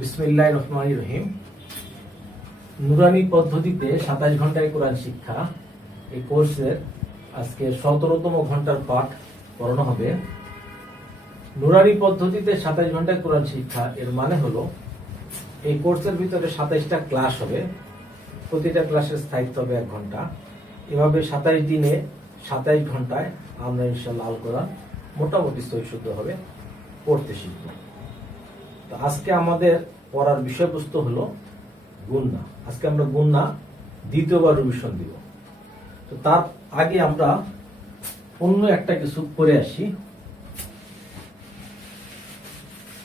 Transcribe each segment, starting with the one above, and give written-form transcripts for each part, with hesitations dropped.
বিসমিল্লাহির রহমানির রহিম। নুরানি পদ্ধতিতে 27 ঘন্টায় কোরআন শিক্ষা, এই কোর্সের আজকে 17তম ঘন্টার পাঠ পড়ানো হবে। নুরানি পদ্ধতিতে 27 ঘন্টায় কোরআন শিক্ষা এর মানে হলো এই কোর্সের ভিতরে 27টা ক্লাস হবে, প্রতিটা ক্লাসের স্থায়িত্ব হবে 1 ঘন্টা। এভাবে 27 দিনে 27 ঘন্টায় আমরা ইনশাআল্লাহ আল কোরআন মোটামুটি সহিশুদ্ধ হবে পড়তে শিখব। তো আজকে আমাদের পড়ার বিষয়বস্তু হলো গুন্না। আজকে আমরা গুন্না দ্বিতীয়বার রিভিশন দিব। তো তার আগে আমরা অন্য একটা কিছু করে আসি,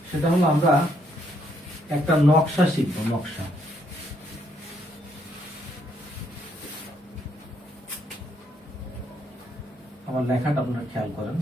সেটা হলো আমরা একটা নকশা শিখব। নকশা আমার লেখাটা আপনারা খেয়াল করেন।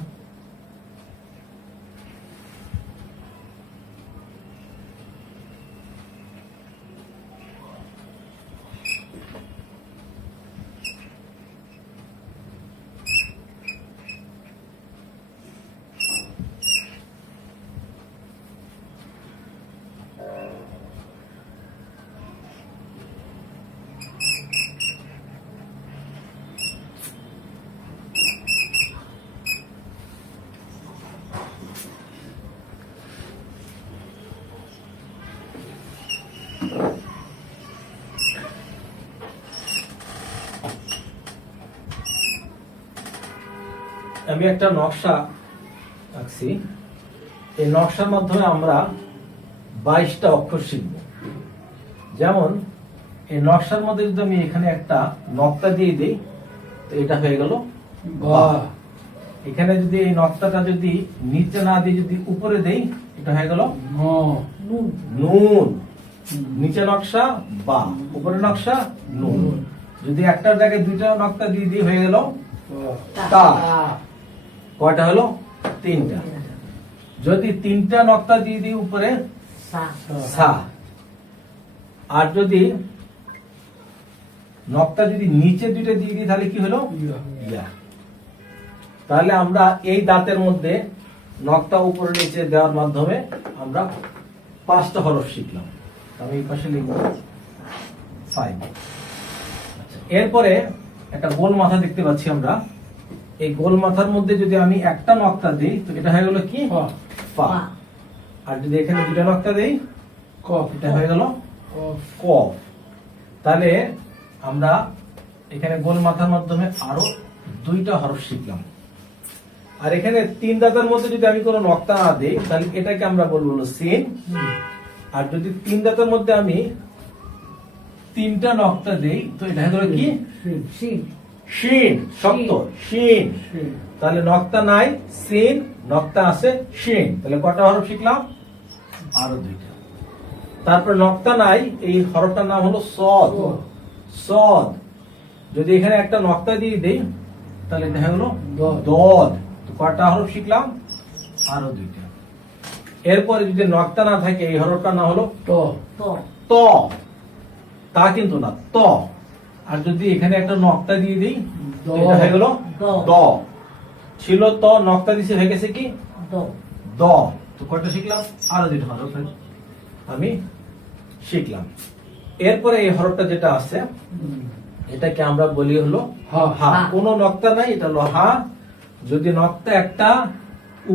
আমি একটা নকশা আঁকছি। এই নকশার মাধ্যমে আমরা 22টা অক্ষর শিখব। যেমন এই নকশার মধ্যে যদি আমি এখানে একটা নক্তা দিয়ে দিই, তো এটা হয়ে গেল বা। এখানে যদি এই নক্তাটা যদি নিচে না দিয়ে যদি উপরে দেই, এটা হয়ে গেল নুন। নিচে নকশা বা, উপরে নকশা নুন। যদি একটার জায়গায় দুইটা নক্তা দিয়ে দিই, হয়ে গেল তা। কয়টা হলো? 3টা। যদি 3টা নক্তা দিয়ে দিই উপরে, সা। আর যদি নক্তা যদি নিচে দুইটা দিয়ে দিই, তাহলে কি হলো? ইয়া। তাহলে আমরা এই দাঁতের মধ্যে নক্তা উপরে নিচে দেওয়ার মাধ্যমে আমরা 5টা হরফ শিখলাম। আমি এই পাশে লিখব 5। আচ্ছা, এরপরে একটা গোল মাথা দেখতে পাচ্ছি আমরা। এই গোল মাথার মধ্যে যদি আমি একটা নক্তা দিই, তো এটা হয়ে গেল কি? ফা। আর যদি এখানে দুটা নক্তা দেই, কফ। এটা হয়ে গেল কফ। তাহলে আমরা এখানে গোল মাথার মাধ্যমে আরো 2টা হরফ শিখলাম। আর এখানে 3 দাঁতের মধ্যে যদি আমি কোনো নক্তা না দিই, তাহলে এটাকে আমরা বলবো সিন। আর যদি 3 দাঁতের মধ্যে আমি 3টা নক্তা দেই, তো এটা হয়ে গেল কি? শিন। শব্দ শিন। তাহলে নক্তা নাই, সিন। নক্তা আছে, শিন। তাহলে কটা হরফ শিখলাম? আরো 2টা। তারপর নক্তা নাই, এই হরফটার নাম হলো সদ। সদ। যদি এখানে একটা নক্তা দিয়ে দেই, তাহলে দেখা গেল দদ। তো কটা হরফ শিখলাম? আরো 2টা। এরপরে যদি নক্তা না থাকে, এই হরফটার নাম হলো ত। তা কিন্তু না, ত। আর যদি এখানে একটা নক্তা দিয়ে দিই, এটা হয়ে গেল দ। ছিল ত, নক্তা দিছে, হয়ে গেছে কি? দ। তো কয়টা শিখলাম? আরো 2টা হরফ আমি শিখলাম। এরপরে এই হরফটা যেটা আছে, এটাকে আমরা বলি হলো হা। কোনো নক্তা নাই, এটা হলো হা। যদি নক্তা একটা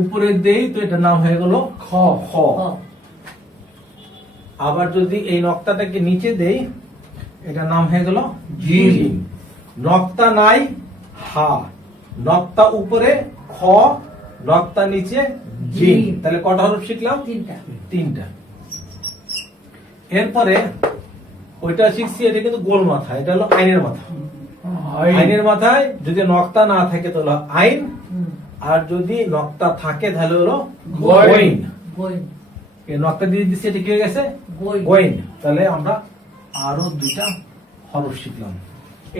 উপরে দেই, তো এটার নাম হয়ে গেল খ। খ। আবার যদি এই নক্তাটাকে নিচে দেই, এটা নাম হয়ে গেল জিম। নক্তা নাই, হা। নক্তা উপরে খ, নক্তা নিচে জিম। তাহলে কটা হরফ শিখলাম? 3টা। এরপরে ওইটা শিখছি, এটা কিন্তু গোল মাথা। এটা হলো আইনের মাথা। আইনের মাথায় যদি নক্তা না থাকে, তো হলো আইন। আর যদি নক্তা থাকে, তাহলে হলো গইন। নক্তা দিয়ে দিচ্ছি, এটা কি হয়ে গেছে? গইন। তাহলে আমরা আরো 2টা হরফ শিখলাম।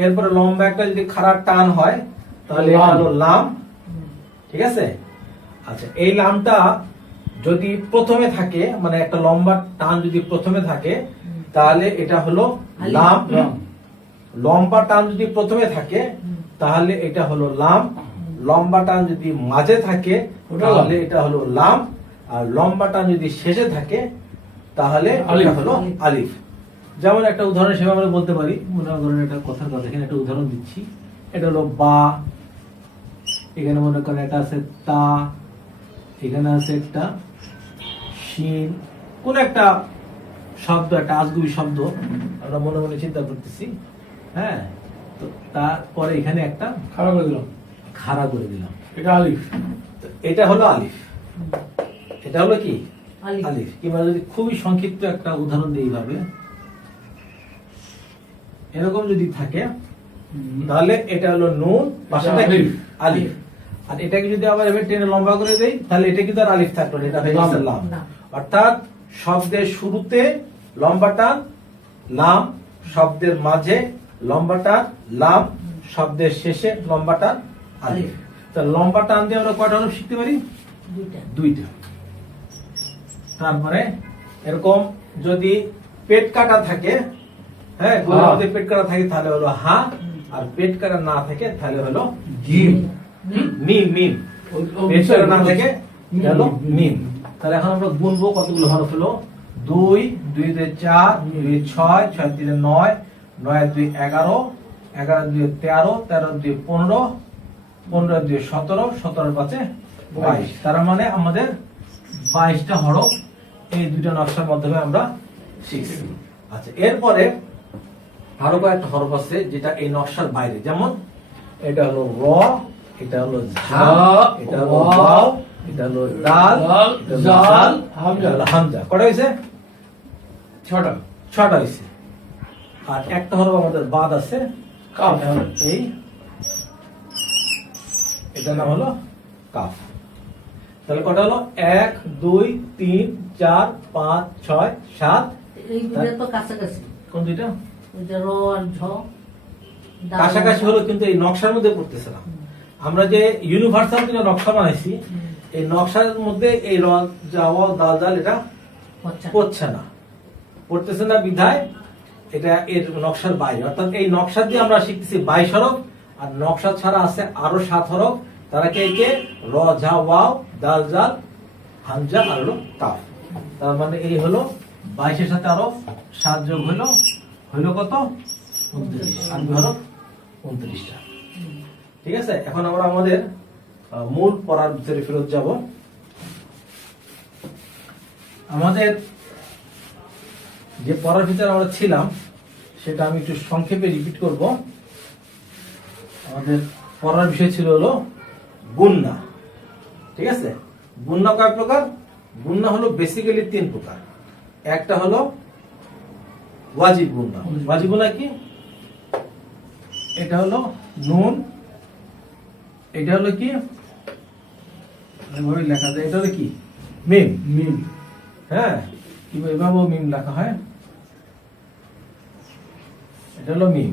এরপরে লম্বা একটা যদি খাড়া টান হয়, তাহলে এটা হলো লাম। ঠিক আছে? আচ্ছা, এই লামটা যদি প্রথমে থাকে, মানে একটা লম্বা টান যদি প্রথমে থাকে, তাহলে এটা হলো লাম। লম্বা টান যদি প্রথমে থাকে, তাহলে এটা হলো লাম। লম্বা টান যদি মাঝে থাকে, তাহলে এটা হলো লাম। আর লম্বা টান যদি শেষে থাকে, তাহলে আলিফ। এটা হলো আলিফ। যেমন একটা উদাহরণ হিসেবে আমরা বলতে পারি, মনে করেন একটা কথার কথা, এখানে একটা উদাহরণ দিচ্ছি। এটা হলো বা, এখানে মনে করেন এটা আছে তা, এখানে আছে একটা শিন, কোন একটা শব্দ, একটা আজগুবি শব্দ আমরা মনে মনে চিন্তা করতেছি। হ্যাঁ, তো তারপরে এখানে একটা খারাপ করে দিলাম, খাড়া করে দিলাম, এটা আলিফ। তো এটা হলো আলিফ। এটা হলো কি আলিফ। আলিফ। কিংবা যদি খুবই সংক্ষিপ্ত একটা উদাহরণ দিই এইভাবে, এরকম যদি থাকে তাহলে এটা হলো নুন, পাশাটা কি আলিফ। আলিফ। আর এটাকে যদি আবার এভাবে টেনে লম্বা করে দেই তাহলে এটা কিন্তু আর আলিফ থাকলো না, এটা হয়ে গেছে লাম। লাম। অর্থাৎ শব্দের শুরুতে লম্বা টান লাম, শব্দের মাঝে লম্বা টান লাম, শব্দের শেষে লম্বা টান আলিফ। তা লম্বা টান দিয়ে আমরা কয়টা হরফ শিখতে পারি? দুইটা। তারপরে এরকম যদি পেট কাটা থাকে, হ্যাঁ, গলার মধ্যে পেট কাটা থাকে তাহলে হলো হা, আর পেট কাটা না থাকে তাহলে হলো জিম। মিম। মিম পেট কাটা না থাকে এটা হলো মিম। তাহলে এখন আমরা গুনবো কতগুলো হরফ হলো। 2, 2 তে 4, 2 6, 6 3 9, 9 2 11, 11 2 13, 13 2 15, 15 2 17, 17 5 22। তার মানে আমাদের 22টা হরফ এই দুইটা নকশার মাধ্যমে আমরা শিখছি। আচ্ছা, এরপরে আরো কয়েকটা হরফ আছে যেটা এই নকশার বাইরে, যেমন এটা হলো র, এটা হলো ঝা, এটা হলো ওয়াও, এটা হলো দাল, এটা হলো জাল, এটা হলো হামজা। কটা হয়েছে? 6টা। 6টা হয়েছে। আর একটা হরফ আমাদের বাদ আছে, কাফ। এটা হলো এই, এটার নাম হলো কাফ। তাহলে কটা হলো? 1 2 3 4 5 6 7। এই দুটো তো কাছাকাছি। কোন দুইটা? ওই যে র আর ঝ। দাল। কাছাকাছি হলো কিন্তু এই নকশার মধ্যে পড়তেছে না। আমরা যে ইউনিভার্সাল যেটা নকশা বানাইছি, এই নকশার মধ্যে এই র জাওয়া দাল জাল এটা হচ্ছে। পড়ছে না, পড়তেছে না বিধায় এটা এর নকশার বাইরে। অর্থাৎ এই নকশা দিয়ে আমরা শিখতেছি 22 হরফ, আর নকশা ছাড়া আছে আরো 7 হরফ। তারা কে কে? র ঝা ওয়াও দাল জাল হামজা আর হলো কাফ। তার মানে এই হলো 22 এর সাথে আরো 7 যোগ হলো কত? 29। আর 2 হরফ 29টা। ঠিক আছে, এখন আমরা আমাদের মূল পড়ার ভিতরে ফেরত যাব। আমাদের যে পড়ার ভিতরে আমরা ছিলাম সেটা আমি একটু সংক্ষেপে রিপিট করব। আমাদের পড়ার বিষয় ছিল হলো গুন্না। ঠিক আছে, গুন্না কয় প্রকার? গুন্না হলো বেসিক্যালি 3 প্রকার। একটা হলো ওয়াজিব গুন্না। ওয়াজিব গুন্না কি? এটা হলো নুন, এটা হলো কি এভাবে লেখা যায়, এটা হলো কি মিম। মিম। হ্যাঁ, এভাবেও মিম লেখা হয়। এটা হলো মিম।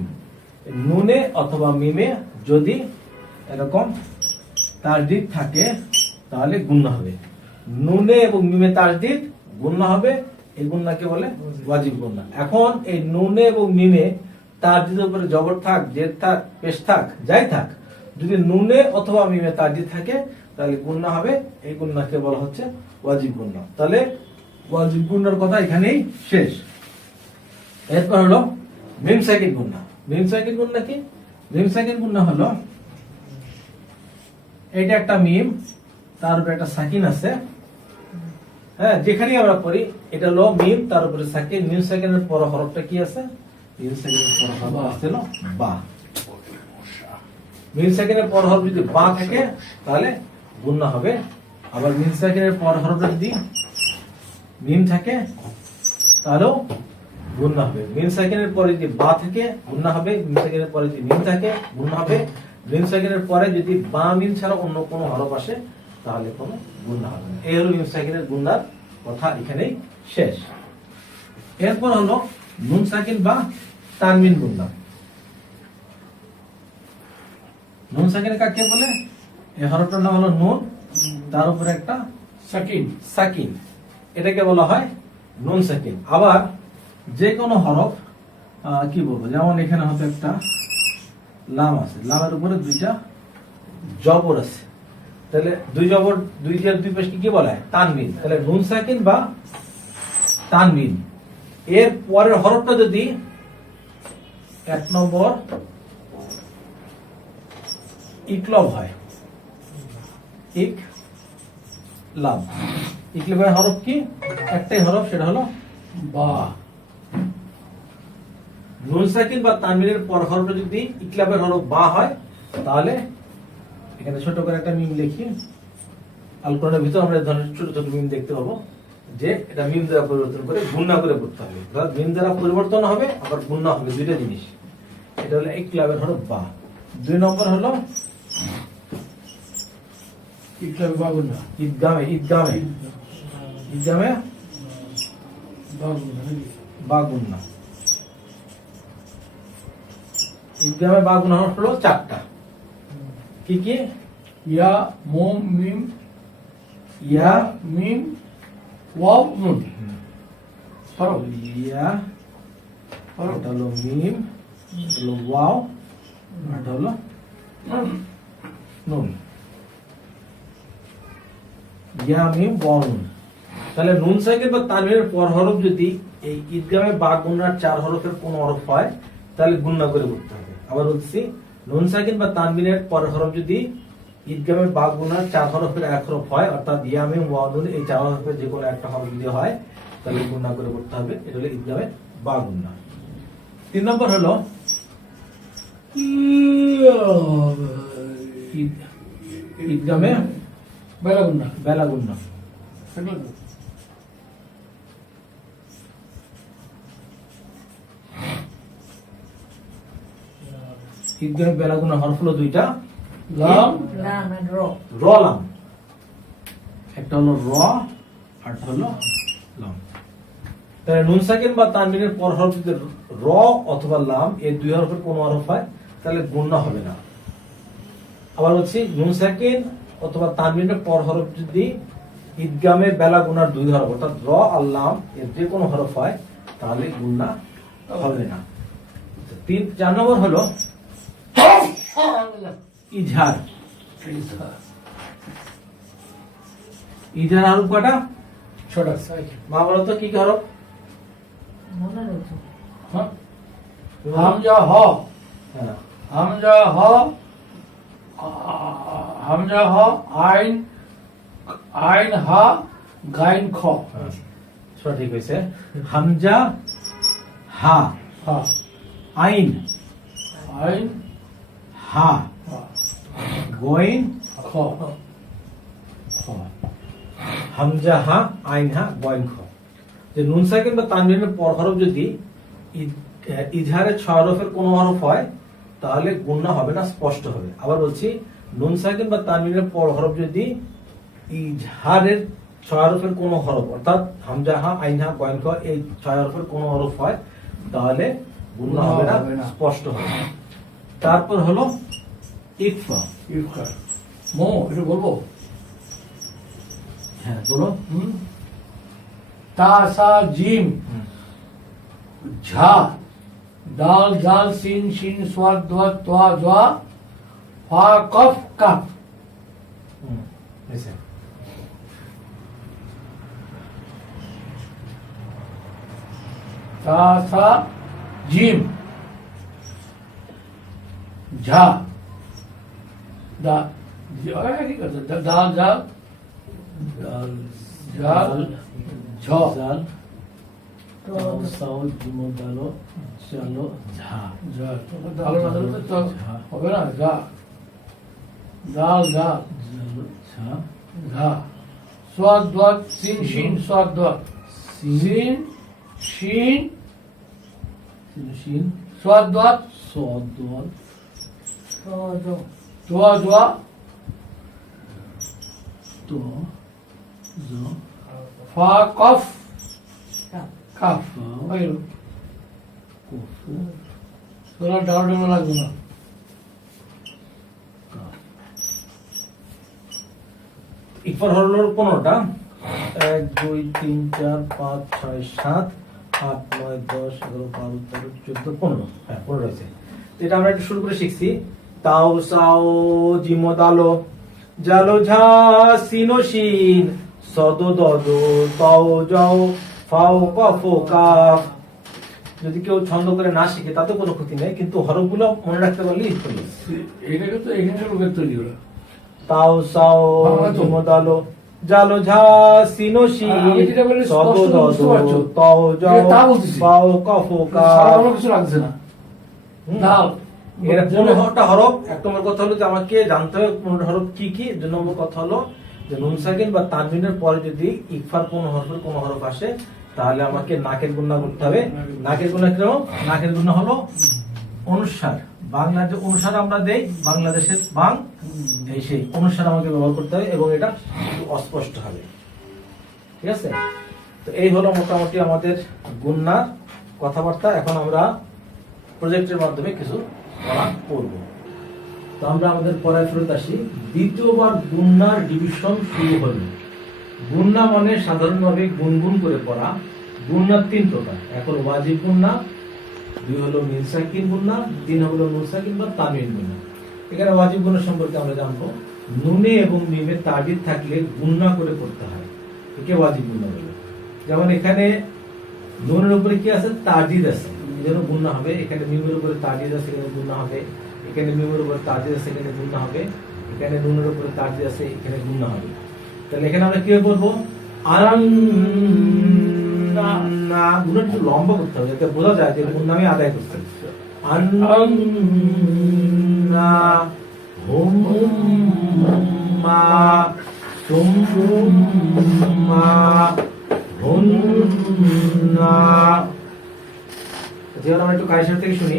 নুনে অথবা মিমে যদি এরকম তাসদিদ থাকে তাহলে গুন্না হবে। নুনে এবং মিমে তাসদিদ গুন্না হবে, এই গুন্নাকে বলে ওয়াজিব গুন্না। এখন এই নুনে এবং মিমে তাসদিদের উপরে জবর থাক, জের থাক, পেশ থাক, যাই থাক, যদি নুনে অথবা মিমে তাসদিদ থাকে তাহলে গুন্না হবে, এই গুন্নাকে বলা হচ্ছে ওয়াজিব গুন্না। তাহলে ওয়াজিব গুন্নার কথা এখানেই শেষ। এরপর হলো মিম সাকিন গুন্না। মিম সাকিন গুন্না কি? মিম সাকিন গুন্না হলো এটা একটা মিম, তার উপরে একটা সাকিন আছে। হ্যাঁ, যেখানেই আমরা পড়ি এটা হলো মিম, তার উপরে সাকিন। মিম সাকিনের পর হরফটা কি আছে? মিম সাকিনের পর হরফ আছে হলো বা। মিম সাকিনের পর হরফ যদি বা থাকে তাহলে গুন্না হবে। আবার মিম সাকিনের পর হরফটা যদি মিম থাকে তাহলেও গুন্না হবে। মিম সাকিনের পরে যদি বা থাকে গুন্না হবে, মিম সাকিনের পরে যদি মিম থাকে গুন্না হবে। মিম সাকিনের পরে যদি বা মিম ছাড়া অন্য কোনো হরফ আসে তাহলে কোনো গুন্না হবে না। এই হলো মিম সাকিনের গুন্নার কথা, এখানেই শেষ। এরপর হলো নুন সাকিন বা তানবিন গুন্না। নুন সাকিন কাকে বলে? এই হরফটার নাম হলো নুন, তার উপরে একটা সাকিন। সাকিন, এটাকে বলা হয় নুন সাকিন। আবার যে কোনো হরফ কি বলবো, যেমন এখানে হয়তো একটা লাম আছে, লামের উপরে 2টা জবর আছে, তাহলে 2 জবর 2 দুই পাশকে কি বলা হয়? তানবিন। তাহলে নুন সাকিন বা তানবিন, এর পরের হরফটা যদি 1 নম্বর ইকলব হয়, ইকলাব, ইকলাবের হরফ কি? একটাই হরফ, সেটা হলো বা। নুন সাকিন বা তানবিনের পর হরফটা যদি ইকলাবের হরফ বা হয়, তাহলে এখানে ছোট করে একটা মিম লিখি। আল কোরআনের ভিতর আমরা এই ধরনের ছোট ছোট মিম দেখতে পাবো, যে এটা মিম দ্বারা পরিবর্তন করে গুণনা করে পড়তে হবে। অর্থাৎ মিম দ্বারা পরিবর্তন হবে, আবার গুণনা হবে, দুইটা জিনিস। এটা হলো ইকলাবের হরফ বা। 2 নম্বর হলো ইকলাবে বাগুন্না। ঈদগামে, ঈদগামে, ঈদগামে বাগুন্না নাকি? বা গুণনা। ঈদগামে বা গুণনা হরফ হলো 4টা। কি কি? ইয়া, মুম, মিম, ইয়া, মিম, ওয়াও, নুন। হরফ। ইয়া, হরফ। এটা হলো মিম, এটা হলো ওয়াও, এটা হলো নুন। ইয়া, মিম, ওয়াও, নুন। তাহলে নুন সাকিন বা তানবিনের পর হরফ যদি এই ঈদগামে বা গুণনার 4 হরফের কোন হরফ হয়, তাহলে গুণনা করে পড়তে হবে। আবার বলছি, নুন সাকিন বা তানবিনের পর হরফ যদি ঈদগামে বা গুণনার 4 হরফের এক হরফ হয়, অর্থাৎ ইয়া, মিম, ওয়াও, নুন, এই 4 হরফের যে কোনো একটা হরফ যদি হয়, তাহলে গুণনা করে পড়তে হবে। এটা হলো ঈদগামে বা গুণনা। 3 নম্বর হলো ঈদগামে বেলাগুন্না। বেলা গুণনা। ঈদগামে বেলা গুণনা হরফ হলো 2টা, লাম, লাম and র। র, লাম। একটা হলো র, আর একটা হলো লাম। তাহলে নুন সাকিন বা তানবিনের পর হরফ যদি র অথবা লাম, এই 2 হরফের কোন হরফ হয়, তাহলে গুণনা হবে না। আবার বলছি, নুন সাকিন অথবা তানবিনের পর হরফ যদি ঈদগামে বেলা গুণার 2 হরফ, অর্থাৎ র আর লাম, এর যে কোনো হরফ হয়, তাহলে গুণনা হবে না। 4 নম্বর হলো ইজহার। ইজহার হরফ কটা? ছটা। মা বলো তো কি কি হরফ? মনে রয়েছে। হ্যাঁ? হামজা হ, হ্যাঁ, হামজা হ, হামজা হ, আইন, আইন হা, গাইন খ। হ্যাঁ, সঠিক হয়েছে। হামজা, হা, হা, আইন, আইন, হা, হা, গোইন, খ। খ। হামজা, হা, আইন, হা, গোইন, খ। যে নুন সাকিন বা তানবিনের পর হরফ যদি ইজহারের 6 হরফের কোন হরফ হয়, তাহলে গুণনা হবে না, স্পষ্ট হবে। আবার বলছি, নুন সাকিন বা তানবিনের পর হরফ যদি ইজহারের 6 হরফের কোন হরফ, অর্থাৎ হামজা, হা, আইন, হা, গোইন, খ, এই 6 হরফের কোন হরফ হয়, তাহলে গুণনা হবে না, স্পষ্ট হবে। তারপর হলো ইকফা। ইফকার। মো, এটা বলবো? হ্যাঁ, বলো। হুম? তা, সা, জিম, ঝা, দাল, জাল, সিন, শিন, সোয়াদ, দোয়া, তোয়া, জোয়া, ফা, কফ, কাফ। হয়েছে। তা, সা, জিম, ঝা, দা, একই কথা, দাল, জাল, দাল, জাল, ঝ, জাল, তো তাও, সাও, জিমো, দালো, চালো, ঝা। ঝা। দাল না দিলে তো হবে না। ঝা, দাল, জাল, জালো, ঝা, ঘা, সোয়াদ, দোয়া, সিন, শিন, সোয়াদ, দোয়া, সিন, শিন, শিন, সোয়াদ, দোয়া, সদ, দোয়াল, তো জ। দোয়া, দোয়া, তো, জ, ফা, কফ, কাপ। কাফ। হয়ে গেল। কুফু, তোরা ডাল ডাল লাগবে না। কাফ। ইকফার হলো 15টা। 1, 2, 3, 4, 5, 6, 7, 8, 9, 10, 11, 12, 13, 14, 15। হ্যাঁ, 15 হয়েছে। তো এটা আমরা একটু শুরু করে শিখছি। তাও, সাও, জিমো, দালো, জালো, ঝা, সিনো, শিন, সদো, দদো, তাও, যাও, ফাও কফ ও কাফ। যদি কেউ ছন্দ করে না শিখে তাতে কোনো ক্ষতি নেই, কিন্তু হরফগুলো মনে রাখতে পারলেই হলো। এটাকে তো এখানে রোগের তৈরি হলো। তাও সাও বাংলা তো। জমদালো জালো ঝা সিনো শি আর আমি যেটা বলি সদ স্পষ্ট দদ বুঝতে পারছো? তাও যাও এটা তা বলতেছি। ফাও কফ ও কাফ। সাধারণ কিছু লাগছে না। হুম। দাল এর 15টা হরফ। এক নম্বর কথা হলো যে আমাকে জানতে হবে 15 হরফ কি কি। 2 নম্বর কথা হলো যে নুন সাকিন বা তানবিনের পরে যদি ইকফার কোন হরফের কোন হরফ আসে তাহলে আমাকে নাকের গুণা করতে হবে। নাকের গুণা কি? নাকের গুণা হলো অনুসার। বাংলা যে অনুসার আমরা দেই বাংলাদেশের বাং, এই সেই অনুসার আমাকে ব্যবহার করতে হবে এবং এটা অস্পষ্ট হবে। ঠিক আছে? তো এই হলো মোটামুটি আমাদের গুণনার কথাবার্তা। এখন আমরা প্রজেক্টের মাধ্যমে কিছু পড়া করব। তো আমরা আমাদের পড়ায় ফেরত আসি। দ্বিতীয়বার গুণনার ডিভিশন শুরু হলো। গুণনা মানে সাধারণভাবে গুনগুন করে পড়া। গুণনার 3 প্রকার। এক হলো ওয়াজিব গুণনা, 2 হলো মিন সাকিন গুণনা, 3 হলো নুন সাকিন বা তানবিন গুণনা। এখানে ওয়াজিব গুণনা সম্পর্কে আমরা জানবো। নুনে এবং মিমে তাগিদ থাকলে গুণনা করে পড়তে হয়, একে ওয়াজিব গুণনা বলে। যেমন এখানে নুনের উপরে কি আছে? তাজিদ আছে, এজন্য গুণনা হবে। এখানে মিমের উপরে তাজিদ আছে, এখানে গুণনা হবে। এখানে মিমের উপরে তাজিদ আছে, এখানে গুণনা হবে। এখানে নুনের উপরে তাজিদ আছে, এখানে গুণনা হবে। তাহলে এখানে আমরা কি বলবো? আন্না। গুণটা একটু লম্বা করতে হবে যাতে বোঝা যায় যে গুণ নামে আদায় করতে হবে। আন্না হুম্মা তুম্মা হুন্না। যেমন আমরা একটু কায়সার থেকে শুনি।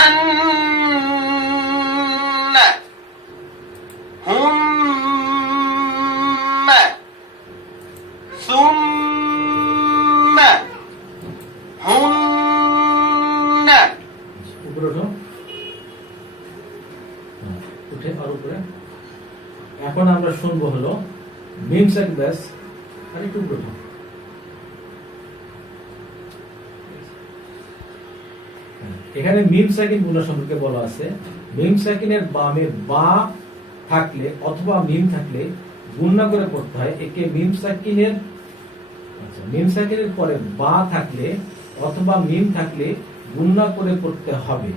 أن هم ثم هن উপরে ওঠো। উঠে আর উপরে। এখন আমরা শুনবো হলো মিম সাকিন ব্যাস। আর একটু উপরে ওঠো। এখানে মিম সাকিন গুণা সম্পর্কে বলা আছে। মিম সাকিনের বামে বা থাকলে অথবা মিম থাকলে গুণনা করে পড়তে হয়। একে মিম সাকিনের মিম সাকিনের পরে বা থাকলে অথবা মিম থাকলে গুণনা করে পড়তে হবে।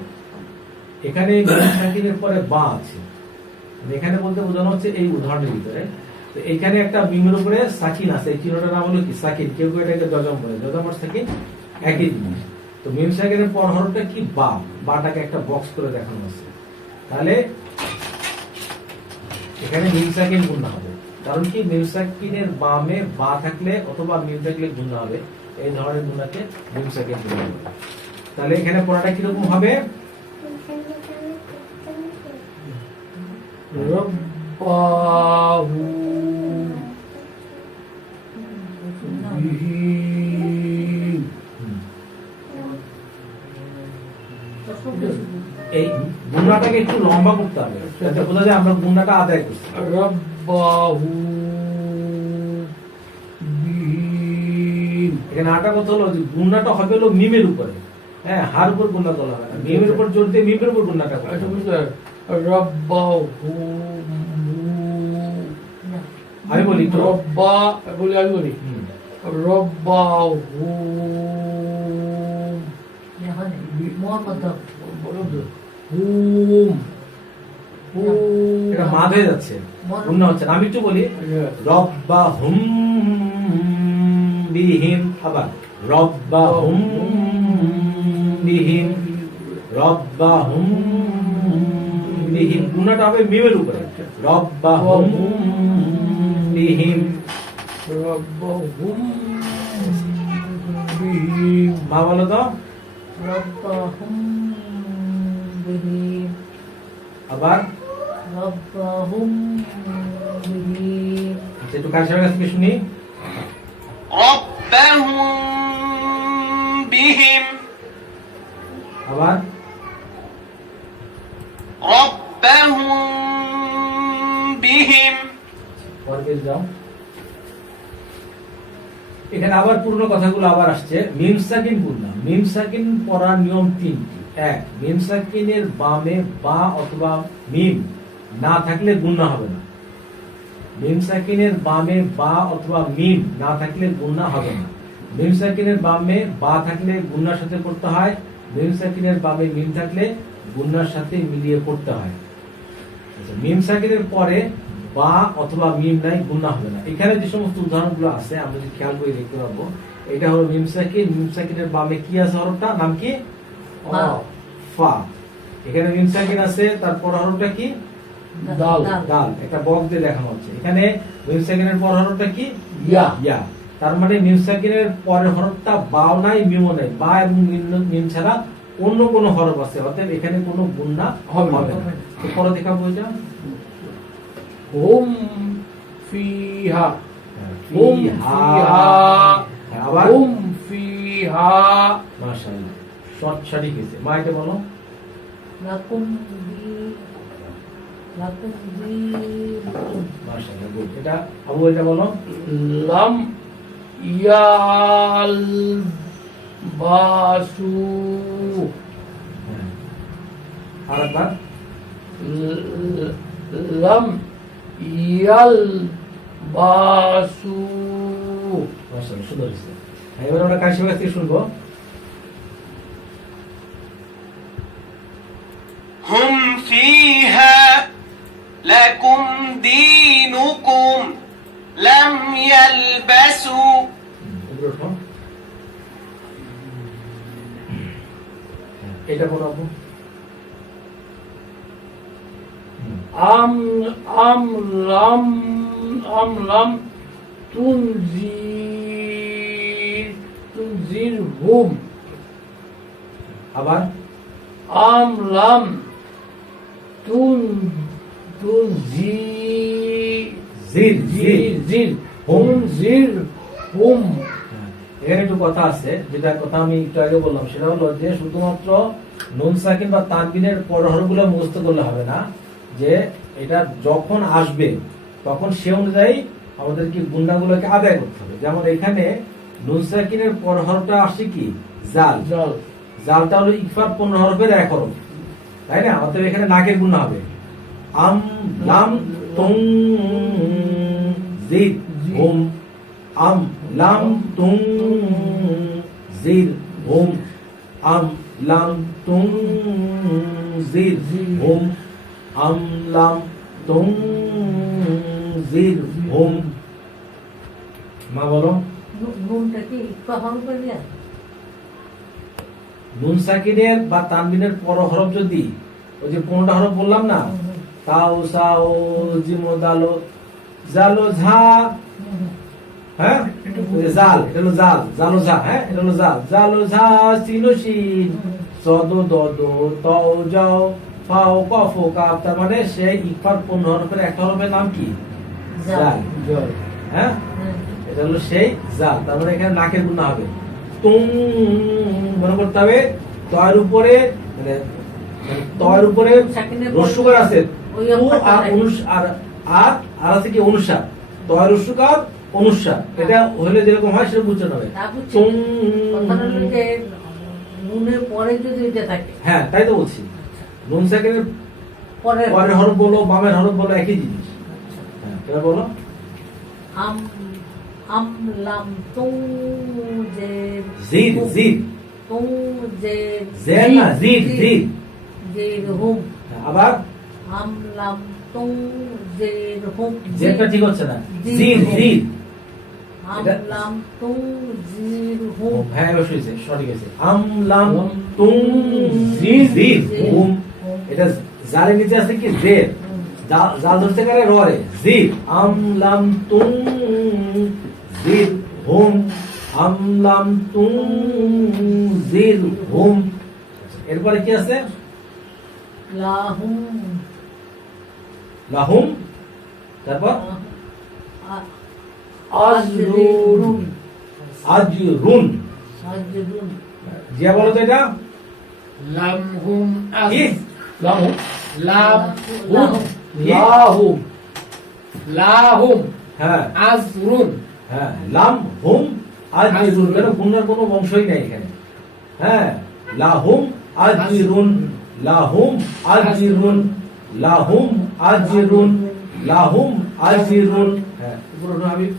এখানে মিম সাকিনের পরে বা আছে, এখানে বলতে বোঝানো হচ্ছে এই উদাহরণের ভিতরে। তো এখানে একটা মিমের উপরে সাকিন আছে, এই চিহ্নটার নাম হলো কি? সাকিন। কেউ কেউ এটাকে জজম বলে। জজম আর সাকিন একই জিনিস। তো মিম সাকিনের পর হরফটা কি? বা। বাটাকে একটা বক্স করে দেখানো আছে। তাহলে এখানে মিম সাকিন গুণনা হবে। কারণ কি? মিম সাকিনের বামে বা থাকলে অথবা মিম থাকলে গুণনা হবে। এই ধরনের গুণাকে মিম সাকিন গুণনা হবে। তাহলে এখানে পড়াটা কিরকম হবে? রব্বাহু বিহি। এই গুণনাটাকে একটু লম্বা করতে হবে যাতে বোঝা যায় আমরা গুণনাটা আদায় করছি। রব্বাহু বিহি। এখানে আটা কথা হলো যে গুণনাটা হবে হলো মিমের উপরে। হ্যাঁ, হার উপর গুণনা করা হবে না। মিমের উপর জোর দিয়ে মিমের উপর গুণনাটা করতে আচ্ছা হবে। বুঝতে রব্বাহু। আমি বলি তো। রব্বা বলি, আমি বলি হুম। রব্বাহু। এখন মোহাম্মদ বলুন তো। হুম হুম। এটা মাদ হয়ে যাচ্ছে, গুণনা হচ্ছে না। আমি একটু বলি। রব্বাহুম বিহিম। আবার রব্বাহুম বিহিম। রব্বাহুম বিহিম। গুণনাটা হবে মিমের উপরে। রব্বাহুম বিহিম। রব্বাহুম বিহি। মা বলো তো। রব্বাহুম বিহি। আবার রব্বাহুম বিহি। আচ্ছা, একটু কাছের কাছ থেকে শুনি। ربهم بهم আবার ربهم بهم পরে যাও। এখানে আবার পুরনো কথাগুলো আবার আসছে। মিম সাকিন গুণনা। মিম সাকিন পড়ার নিয়ম 3টি। 1, মিম সাকিনের বামে বা অথবা মিম না থাকলে গুণনা হবে না। মিম সাকিনের বামে বা অথবা মিম না থাকলে গুণনা হবে না। মিম সাকিনের বামে বা থাকলে গুণনার সাথে পড়তে হয়, মিম সাকিনের বামে মিম থাকলে গুণনার সাথে মিলিয়ে পড়তে হয়। আচ্ছা, মিম সাকিনের পরে বা অথবা মিম নাই, গুণনা হবে না। এখানে যে সমস্ত উদাহরণগুলো আছে আমরা যদি খেয়াল করে দেখতে পাবো, এটা হলো মিম সাকিন। মিম সাকিনের বামে কি আছে, হরফটা নাম কি? ফা। ফা। এখানে মিম সাকিন আছে, তারপর হরফটা কি? দাল। দাল। একটা বক্স দিয়ে দেখানো হচ্ছে। এখানে মিম সাকিনের পর হরফটা কি? ইয়া। ইয়া। তার মানে মিম সাকিনের পরের হরফটা বাও নাই, মিমও নাই। বা এবং মিম ছাড়া অন্য কোনো হরফ আছে, অতএব এখানে কোনো গুণনা হবে না। তো পরে দেখা বইটা হুম ফিহা, হুম ফিহা, আবার হুম ফিহা। মাশাআল্লাহ, শর্ট সঠিক হয়েছে। মা এটা বলো। লাকুম দীনুকুম। মাশাআল্লাহ, গুড। এটা আবু এটা বলো। লাম ইয়াল বাসু, আরেকবার। লাম ইয়াল বাসু। মাশাআল্লাহ, সুন্দর হয়েছে। এবার আমরা কাশিমের কাছ থেকে শুনবো। هم فيها لكم دينكم لم يلبسوا এগুলো শোনো। এটা বলো আপু। আম আম লাম আম লাম তুনজির হুম। আবার আম লাম তুনজির জির জির জির হুম জির হুম। এখানে একটু কথা আছে, যেটা কথা আমি একটু আগে বললাম, সেটা হলো যে শুধুমাত্র নুন সাকিন বা তানবিনের পরহরগুলো মুখস্থ করলে হবে না, যে এটা যখন আসবে তখন সে অনুযায়ী আমাদেরকে গুণনাগুলোকে আদায় করতে হবে। যেমন এখানে নুন সাকিনের পরহরটা আসছে কি? জাল। জল। জালটা হলো ইকফার 15 হরফের এক হরফ, তাই না? অতএব এখানে নাকের গুণনা হবে। আম লাম তুং জির হুম, আম লাম তুং জির হুম, আম লাম তুং জির হুম, আম লাম তুং জির হুম। মা বলো। নুনটা কি ইকফা হরফ দিয়া? নুন সাকিনের বা তানবিনের পর হরফ যদি ওই যে 15টা হরফ বললাম না, তাও সাও জিমো দালো জালো ঝা, হ্যাঁ ওই যে জাল, এটা হলো জাল, জালো ঝা, হ্যাঁ এটা হলো জাল, জালো ঝা সিনো শিন সদো দদো তাও যাও ফাও কফ কাফ। তার মানে সেই ইকফার 15 হরফের একটা হরফের নাম কি? জাল। জল। হ্যাঁ এটা হলো সেই জাল। তার মানে এখানে নাকের গুণা হবে। তুম মনে করতে হবে, তয়ের উপরে মানে তয়ের উপরে রস্যকার আছে, ওই তু অক্ষরটা আর নাই। আর আছে কি অনুসার, তয়ের রস্যকার অনুসার, এটা হইলে যেরকম হয় সেরকম বুঝতে হবে। তা বুঝছি। তুম, কথাটা হলো যে নুনের পরে যদি এটা থাকে, হ্যাঁ তাই তো বলছি। নুন সাকিনের পরের পরের হরফ বলো বামের হরফ বলো একই জিনিস। হ্যাঁ এবার বলো। আম আম লাম তুং জির জির তুং জের না, জির জির। জির হুম। আবার আম লাম তুং জির হুম। জেরটা ঠিক হচ্ছে না, জির, জির জির। আম লাম তুং জির হুম। হ্যাঁ অবশ্যই সঠিক আছে। আম লাম তুং জির জির হুম। এটা জালের নিচে আছে কি? জের। জাল ধরতে গেলে রে জির। আম লাম তুং জির হুম, আম লাম তুং জির হুম। এরপরে কি আছে? লাহুম লাহুম। তারপর আজরুন। আজরুন। আজরুন। জিয়া বলো তো এটা লাম হুম আজ কি? লাম হুম লাম হুম কি? লাহুম লাহুম হ্যাঁ আজরুন। হ্যাঁ লাম হুম আজরুন। কেন গুণার কোনো বংশই নাই এখানে। হ্যাঁ লাহুম আজরুন, লাহুম আজরুন, লাহুম আজরুন, লাহুম আজিরুন, হ্যাঁ উপরে ওঠো হাবিব।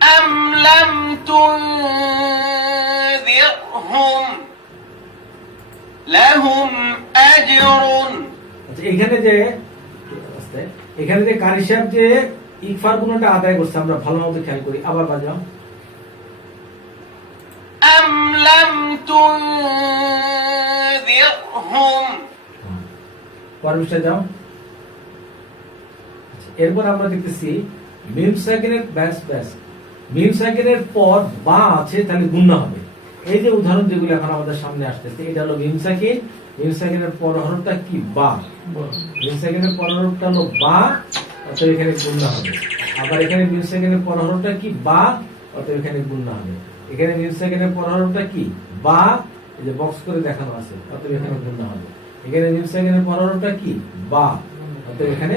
أم لم تنذرهم لهم أجر আচ্ছা, এখানে যে আস্তে, এখানে যে কারি সাহেব যে ইকফার গুণটা আদায় করছে আমরা ভালো মতো খেয়াল করি, আবার বাজাও। أم لم تنذرهم পরের পৃষ্ঠায় যাও। আচ্ছা, এরপর আমরা দেখতেছি মিম সাকিনের মিম সাকিনের পর বা আছে তাহলে গুণনা হবে। এই যে উদাহরণ যেগুলো এখন আমাদের সামনে আসতেছে, এটা হলো মিম সাকিনের পর হরফটা কি? বা। মিম সাকিনের পর হরফটা হলো বা, অতএব এখানে গুণনা হবে। আবার এখানে মিম সাকিনের পর হরফটা কি? বা, অতএব এখানে গুণনা হবে। এখানে মিম সাকিনের পর হরফটা কি? বা, এই যে বক্স করে দেখানো আছে, অতএব এখানে গুণনা হবে। এখানে মিম সাকিনের পর হরফটা কি? বা, অতএব এখানে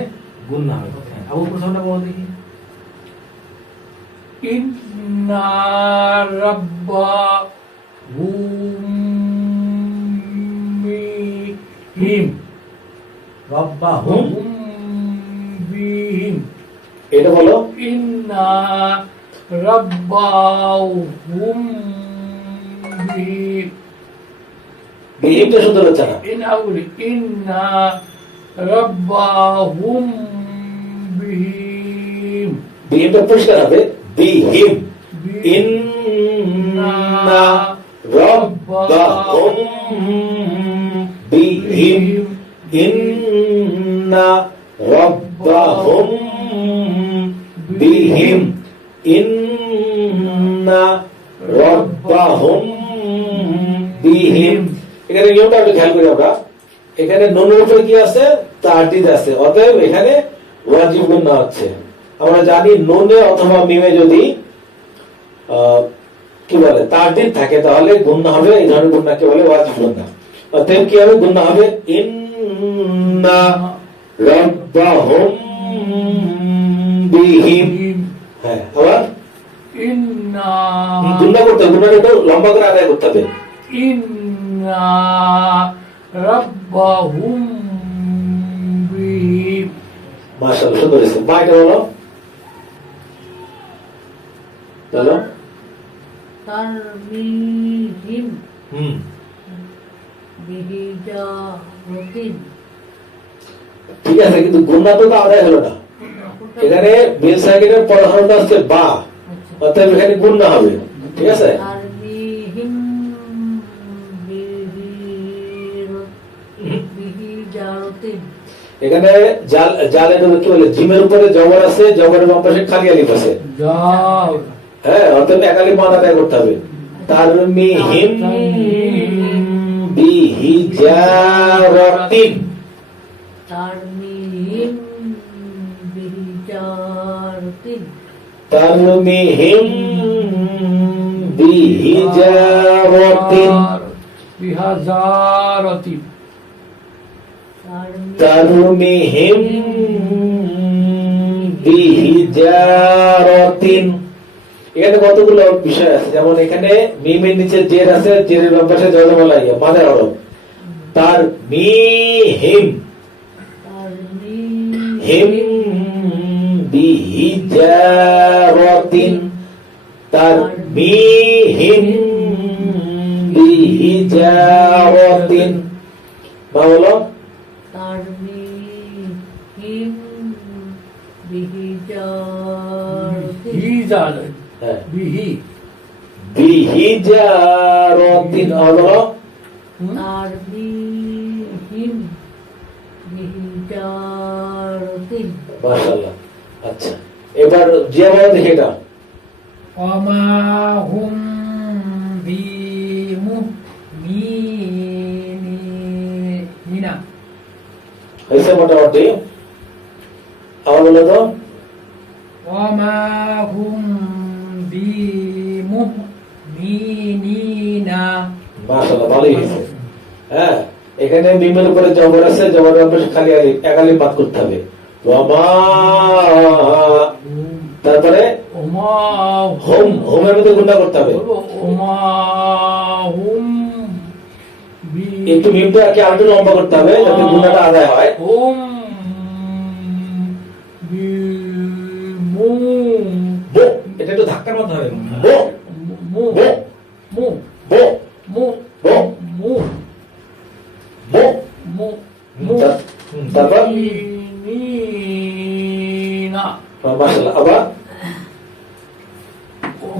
গুণনা হবে। আবু প্রথমটা বলো দেখি। ইন্না রাব্বাহুম রব্বাহুম, বিহিম। এটা বলো। ইন্না রাব্বাহুম বিহিম। বিহিমটা সুন্দর হচ্ছে না। ইন্না রাব্বাহুম বিহিম। বিহিমটা পরিষ্কার হবে। বিহিম। ইন্না রাব্বাহুম বিহিম। ইন্না রাব্বাহুম বিহিম। ইন্না রাব্বাহুম বিহিম। এখানে নিয়মটা একটু খেয়াল করি আমরা। এখানে নুনের উপরে কি আছে? তারদিদ আছে, অতএব এখানে ওয়াজিব গুণনা হচ্ছে। আমরা জানি নুনে অথবা মিমে যদি কি বলে তারদিদ থাকে তাহলে গুণনা হবে, এই ধরনের গুণনাকে বলে ওয়াজিব গুণনা। অতএব কি হবে? গুণনা হবে ইন্না রাব্বাহুম বিহিম। হ্যাঁ, আবার ইন্না গুণনা করতে হবে, গুণনাটা একটু লম্বা করে আদায় করতে হবে। ইন্না রাব্বাহুম বিহিম। মাশাআল্লাহ, সুন্দর হয়েছে। মা এটা বলো, বলো। তারমিহিম হুম, বিহিজারতিন। ঠিক আছে, কিন্তু গুণনা তো আদায় হলো না। এখানে মিম সাকিনের পর হরফটা হচ্ছে বা, অতএব এখানে গুণনা হবে। ঠিক আছে, তারমিহিম বিহিজারতিন। এখানে জালের কি বলে জিমের উপরে জবর আছে, জবরের বাম পাশে খালি আলিফ আছে। যাও হ্যাঁ, অতএব এক আলিফ মান আদায় করতে হবে। তারমিহিম বিহিজারাতিন। তারমিহিম বিহিজারতিন। তারমিহিম বিহিজারাতিন। বিহাজারতি। তারমিহিম বিহিজারাতিন। এখানে কতগুলো বিষয় আছে, যেমন এখানে মিমের নিচে জের আছে, জেরের বাম পাশে জজম লাগিয়ে মাদের হরফ। তারমিহিম হিম বিহিজারাতিন। তারমিহিম বিহিজারাতিন। মা বলো। তারমিহিম বিহিজারতিন। হিজাল হ্যাঁ, বিহি বিহিজারাতিন। আর বলো। তারমিহিম বিহিজারতিন। মাশাআল্লাহ। আচ্ছা, এবার যে বলো দেখি এটা। ওমা হুম বিমুমিনিনা। হয়েছে মোটামুটি। আবার বলো তো। ওমা হুম বিমুমিনিনা। মাশাআল্লাহ, ভালোই হয়েছে। হ্যাঁ, এখানে মিমের উপরে জবর আছে, জবরের পাশে খালি আলিফ, এক আলিফ বাদ করতে হবে। ওয়ামা, তারপরে ওমা হোম, হোমের মধ্যে গুণা করতে হবে। ওমা হুম একটু মিমটা কি আরেকটু লম্বা করতে হবে যাতে গুণাটা আদায় হয়। হুম মতো হবে মু মু মু মু মু মু তারপর না মাশাআল্লাহ আবার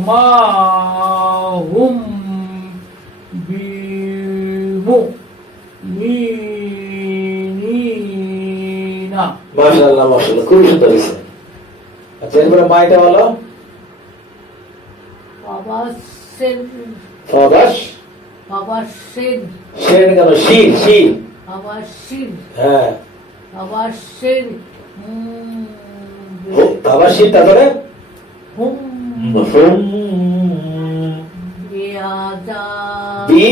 মা হুম বিমু মিনিনা মাশাআল্লাহ মাশাআল্লাহ খুব সুন্দর হয়েছে। আচ্ছা এরপরে মাইটা বলো বাবা সেন ফাবাস বাবা সেন শের কেন শির শির বাবা শির হ্যাঁ বাবা সেন আবার শির তারপরে হুম হুম বিয়াজা বি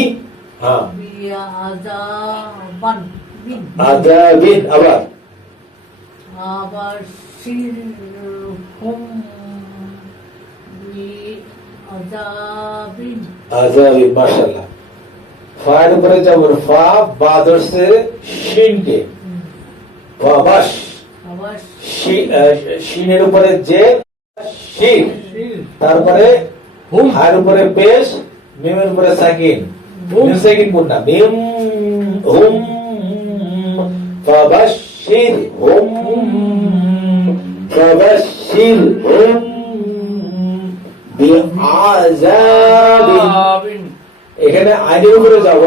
হ্যাঁ বিয়াজা বান বিন আযাবিন আবার আবার শির হুম বিয়াজাবিন আযাবিন মাশাআল্লাহ। ফায়ের উপরে জবর ফা বা ধরছে শিনকে ফাবাস আবার শিনের উপরে যে শির তারপরে হুম হার উপরে পেশ মিমের উপরে সাকিন মিম সাকিন গুণা মিম হুম ফাবাশির হুম ফাবাশির হুম বিআযাবিন। এখানে আইনের উপরে যাব,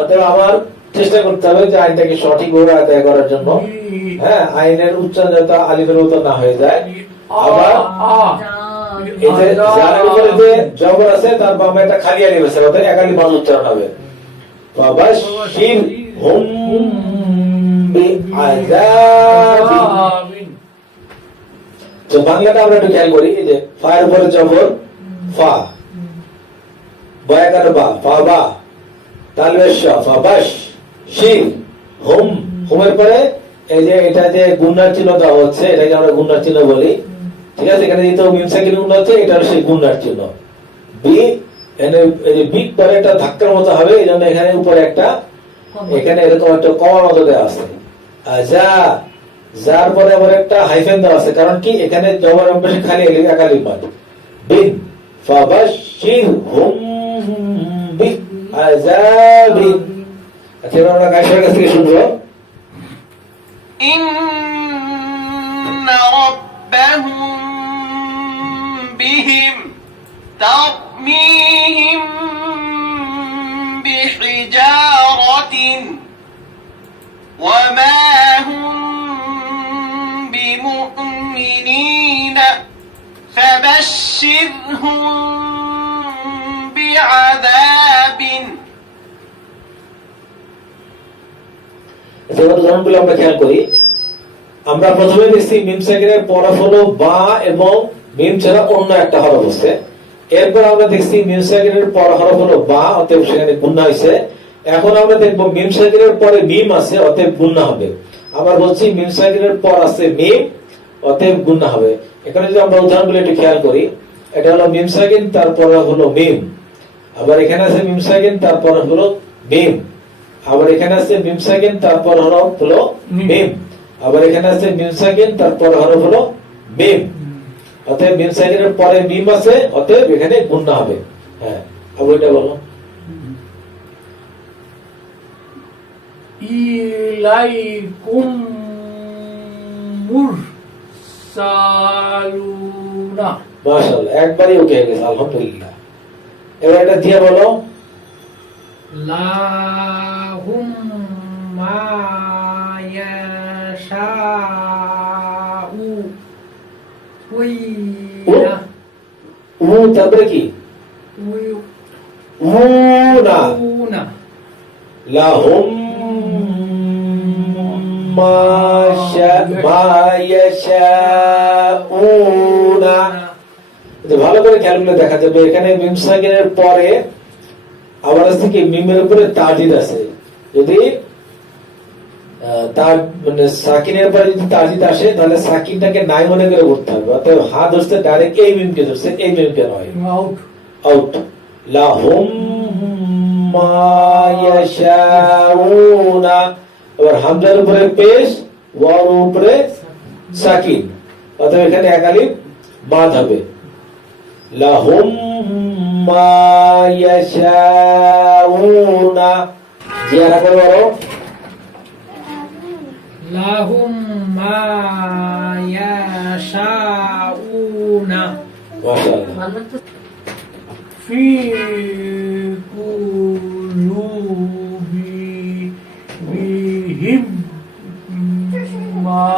অতএব আমার চেষ্টা করতে হবে যে আইনটাকে সঠিকভাবে আদায় করার জন্য। হ্যাঁ, আইনের উচ্চারণ যাতে আলিফের মতো না হয়ে যায়। আবার এই যে যার উপরে যে জবর আছে তার বামে একটা খালি আলিফ আছে, অর্থাৎ এক আলিফ বাদ উচ্চারণ হবে। ফাবাশির হুম বিআযাবিন। তো বাংলাটা আমরা একটু খেয়াল করি। এই যে ফায়ের উপরে জবর ফা, বয়াকার বা ফা বা, তালবেশ ফাবাশ শির হুম, হুমের পরে এই যে এটা যে গুণনার চিহ্ন দেওয়া হচ্ছে, এটাকে আমরা গুণনার চিহ্ন বলি। ঠিক আছে, এখানে যেহেতু মিম সাকিন গুণ হচ্ছে, এটা হলো সেই গুণনার চিহ্ন। বি এখানে এই যে বি পরে একটা ধাক্কার মতো হবে, এই জন্য এখানে উপরে একটা এখানে এরকম একটা কমার মতো দেওয়া আছে। যা যার পরে আবার একটা হাইফেন দেওয়া আছে, কারণ কি এখানে জবর অভ্যাসে খালি একালি পাঠ। বিন ফাবাশির হুম বিআযাবিন। আচ্ছা, এবার আমরা গায়ের কাছ থেকে শুনবো। إن ربهم بهم ترميهم بحجارة وما هم بمؤمنين فبشرهم بعذاب উদাহরণগুলো আমরা খেয়াল করি। আমরা প্রথমে দেখছি মিম সাকিনের পরফ হলো বা এবং মিম ছাড়া অন্য একটা হরফ আছে। এরপর আমরা দেখছি মিম সাকিনের পর হরফ হলো বা, অতএব সেখানে গুণনা হয়েছে। এখন আমরা দেখবো মিম সাকিনের পরে মিম আছে, অতএব গুণনা হবে। আবার বলছি মিম সাকিনের পর আছে মিম, অতএব গুণনা হবে। এখানে যদি আমরা উদাহরণগুলো একটু খেয়াল করি, এটা হলো মিম সাকিন, তারপরে হলো মিম। আবার এখানে আছে মিম সাকিন, তারপর হলো মিম। আবার এখানে আছে মিম সাকিন, তারপর হরফ হলো মিম। আবার এখানে আছে মিম সাকিন, তারপর হরফ হলো মিম। অতএব মিম সাকিনের পরে মিম আছে, অতএব এখানে গুণনা হবে। হ্যাঁ, আবার এটা বলো। ইলাইকুম মুরসালুনা। মাশাআল্লাহ, একবারই ওকে হয়ে গেছে, আলহামদুলিল্লাহ। এবার এটা দিয়ে বলো। লাহুম মা ইয়াশাউ উইনা উ তারপরে কি? উনা উনা লাহুম মা ইয়াশাউনা। ভালো করে খেয়াল করলে দেখা যাবে এখানে মিম সাকিনের পরে আবার আছে কি মিমের উপরে তাজিদ আছে। যদি তার মানে সাকিনের পরে যদি তাজিদ আসে, তাহলে সাকিনটাকে নাই মনে করে করতে হবে। অর্থাৎ হা ধরছে ডাইরেক্ট এই মিমকে ধরছে, এই মিমকে নয়। Out out. লাহুম মা ইয়াশাউনা। এবার হামজার উপরে পেশ, ওয়ার উপরে সাকিন, অর্থাৎ এখানে এক আলিফ বাদ হবে। লাহুম মা ইয়াশাউনা জিয়ারা করে বলো লাহুম মা ইয়াশাউনা মাশাআল্লাহ ভালো তো ফি কুলুবিহিম মারাদু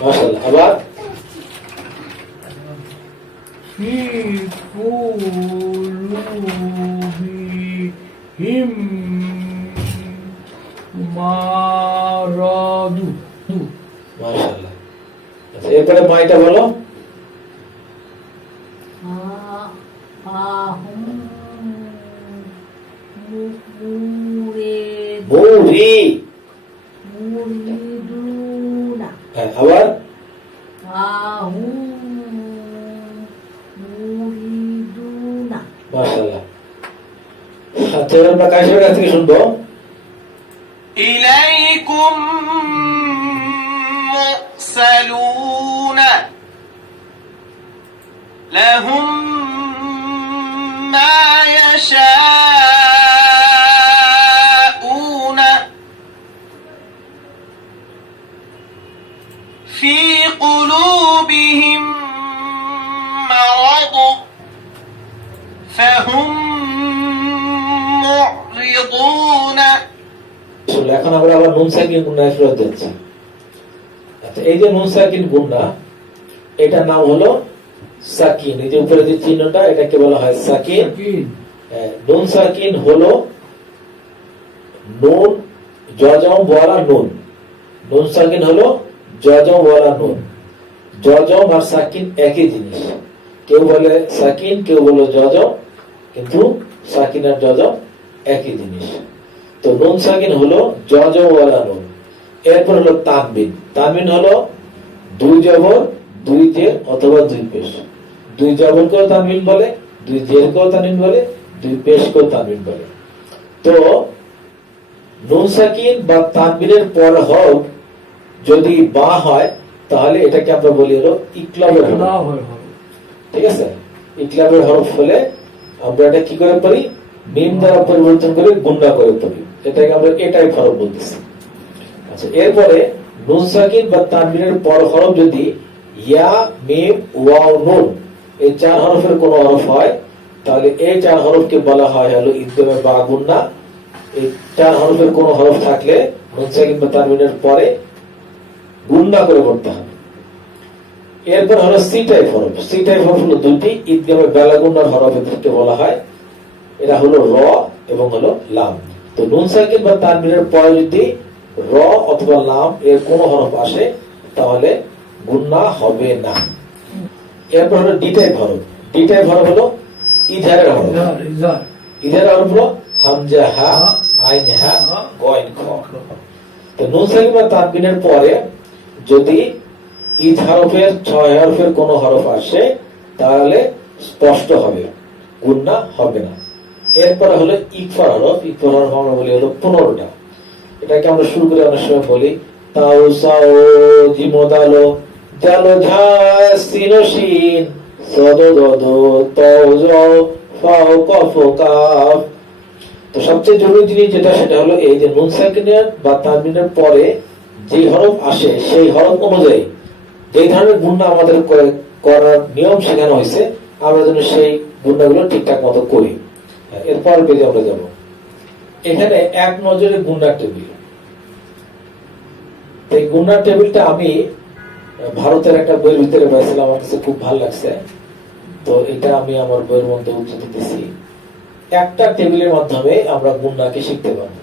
মাশাআল্লাহ আবার ফি কুলুবিহিম মারাদু মাশাআল্লাহ আচ্ছা এরপরে মাইটা বলো আহুম মুরে মুরি মুরিদুনা হ্যাঁ আবার আহুম মুরিদুনা মাশাআল্লাহ আচ্ছা এবার আমরা কাশির কাছ থেকে শুনবো إليكم مرسلون لهم ما يشاءون في قلوبهم مرض فهم معرضون আসলে এখন আমরা আবার নুন সাকিন গুণায় ফেরত যাচ্ছি। আচ্ছা এই যে নুন সাকিন গুণা এটার নাম হলো সাকিন। এই যে উপরে যে চিহ্নটা এটাকে বলা হয় সাকিন। নুন সাকিন হলো নুন জজম ওয়ালা নুন। নুন সাকিন হলো জজম ওয়ালা নুন। জজম আর সাকিন একই জিনিস। কেউ বলে সাকিন কেউ বলে জজম, কিন্তু সাকিন আর জজম একই জিনিস। তো নুন সাকিন হলো জজম ওয়ালা নুন। এরপর হলো তানবিন। তানবিন হলো দুই জবর দুই জের অথবা দুই পেশ। দুই জবর কেও তানবিন বলে, দুই জের কেও তানবিন বলে, দুই পেশ কেও তানবিন বলে। তো নুন সাকিন বা তানবিনের পর হরফ যদি বা হয় তাহলে এটাকে আমরা বলি হলো ইকলাবের হরফ। ঠিক আছে, ইকলাবের হরফ হলে আমরা এটা কি করে পারি, মিম দ্বারা পরিবর্তন করে গুণা করে পড়ি। এটাকে আমরা এটাই হরফ বলতেছি। আচ্ছা এরপরে নুন সাকিন বা তানবিনের পর হরফ যদি ইয়া মিম ওয়াও নুন এই চার হরফের কোন হরফ হয় তাহলে এই চার হরফকে বলা হয় হলো ইদগামে বা গুণা। এই চার হরফের কোন হরফ থাকলে নুন সাকিন বা তানবিনের পরে গুণা করে পড়তে হবে। এরপর হলো সি টাইপ হরফ। সি টাইপ হরফ হলো দুটি, ইদগামে বেলা গুণার হরফ এদেরকে বলা হয়। এরা হলো র এবং হলো লাম। তো নুন সাকিন বা তানবিনের পরে যদি র অথবা লাম এর কোন হরফ আসে তাহলে গুণা হবে না। এরপর হলো ডি টাইপ হরফ। ডি টাইপ হরফ হলো ইজহারের হরফ। ইজহারের হরফ হলো হামজা হা আইন হা গয়েন খ। তো নুন সাকিন বা তানবিনের পরে যদি ইজ হরফের ছয় হরফের কোন হরফ আসে তাহলে স্পষ্ট হবে, গুণা হবে না। এরপরে হলো ইকফার হরফ। ইকফার হরফ আমরা বলি হলো 15টা। এটাকে আমরা শুরু করে অনেক সময় বলি তাও সাও জিমো দালো জালো ঝা সিনো শিন সদো দদো তাও যাও ফাও কফ কাফ। তো সবচেয়ে জরুরি জিনিস যেটা সেটা হলো এই যে নুন সাকিনের বা তানবিনের পরে যে হরফ আসে সেই হরফ অনুযায়ী যে ধরনের গুণা আমাদের করার নিয়ম শেখানো হয়েছে আমরা যেন সেই গুণাগুলো ঠিকঠাক মতো করি। এরপর পেজে আমরা যাব। এখানে এক নজরে গুণার টেবিল। এই গুণার টেবিলটা আমি ভারতের একটা বইয়ের ভিতরে পাইছিলাম, আমার কাছে খুব ভালো লাগছে। তো এটা আমি আমার বইয়ের মধ্যে উদ্ধৃতি দিতেছি। একটা টেবিলের মাধ্যমে আমরা গুণাকে শিখতে পারবো।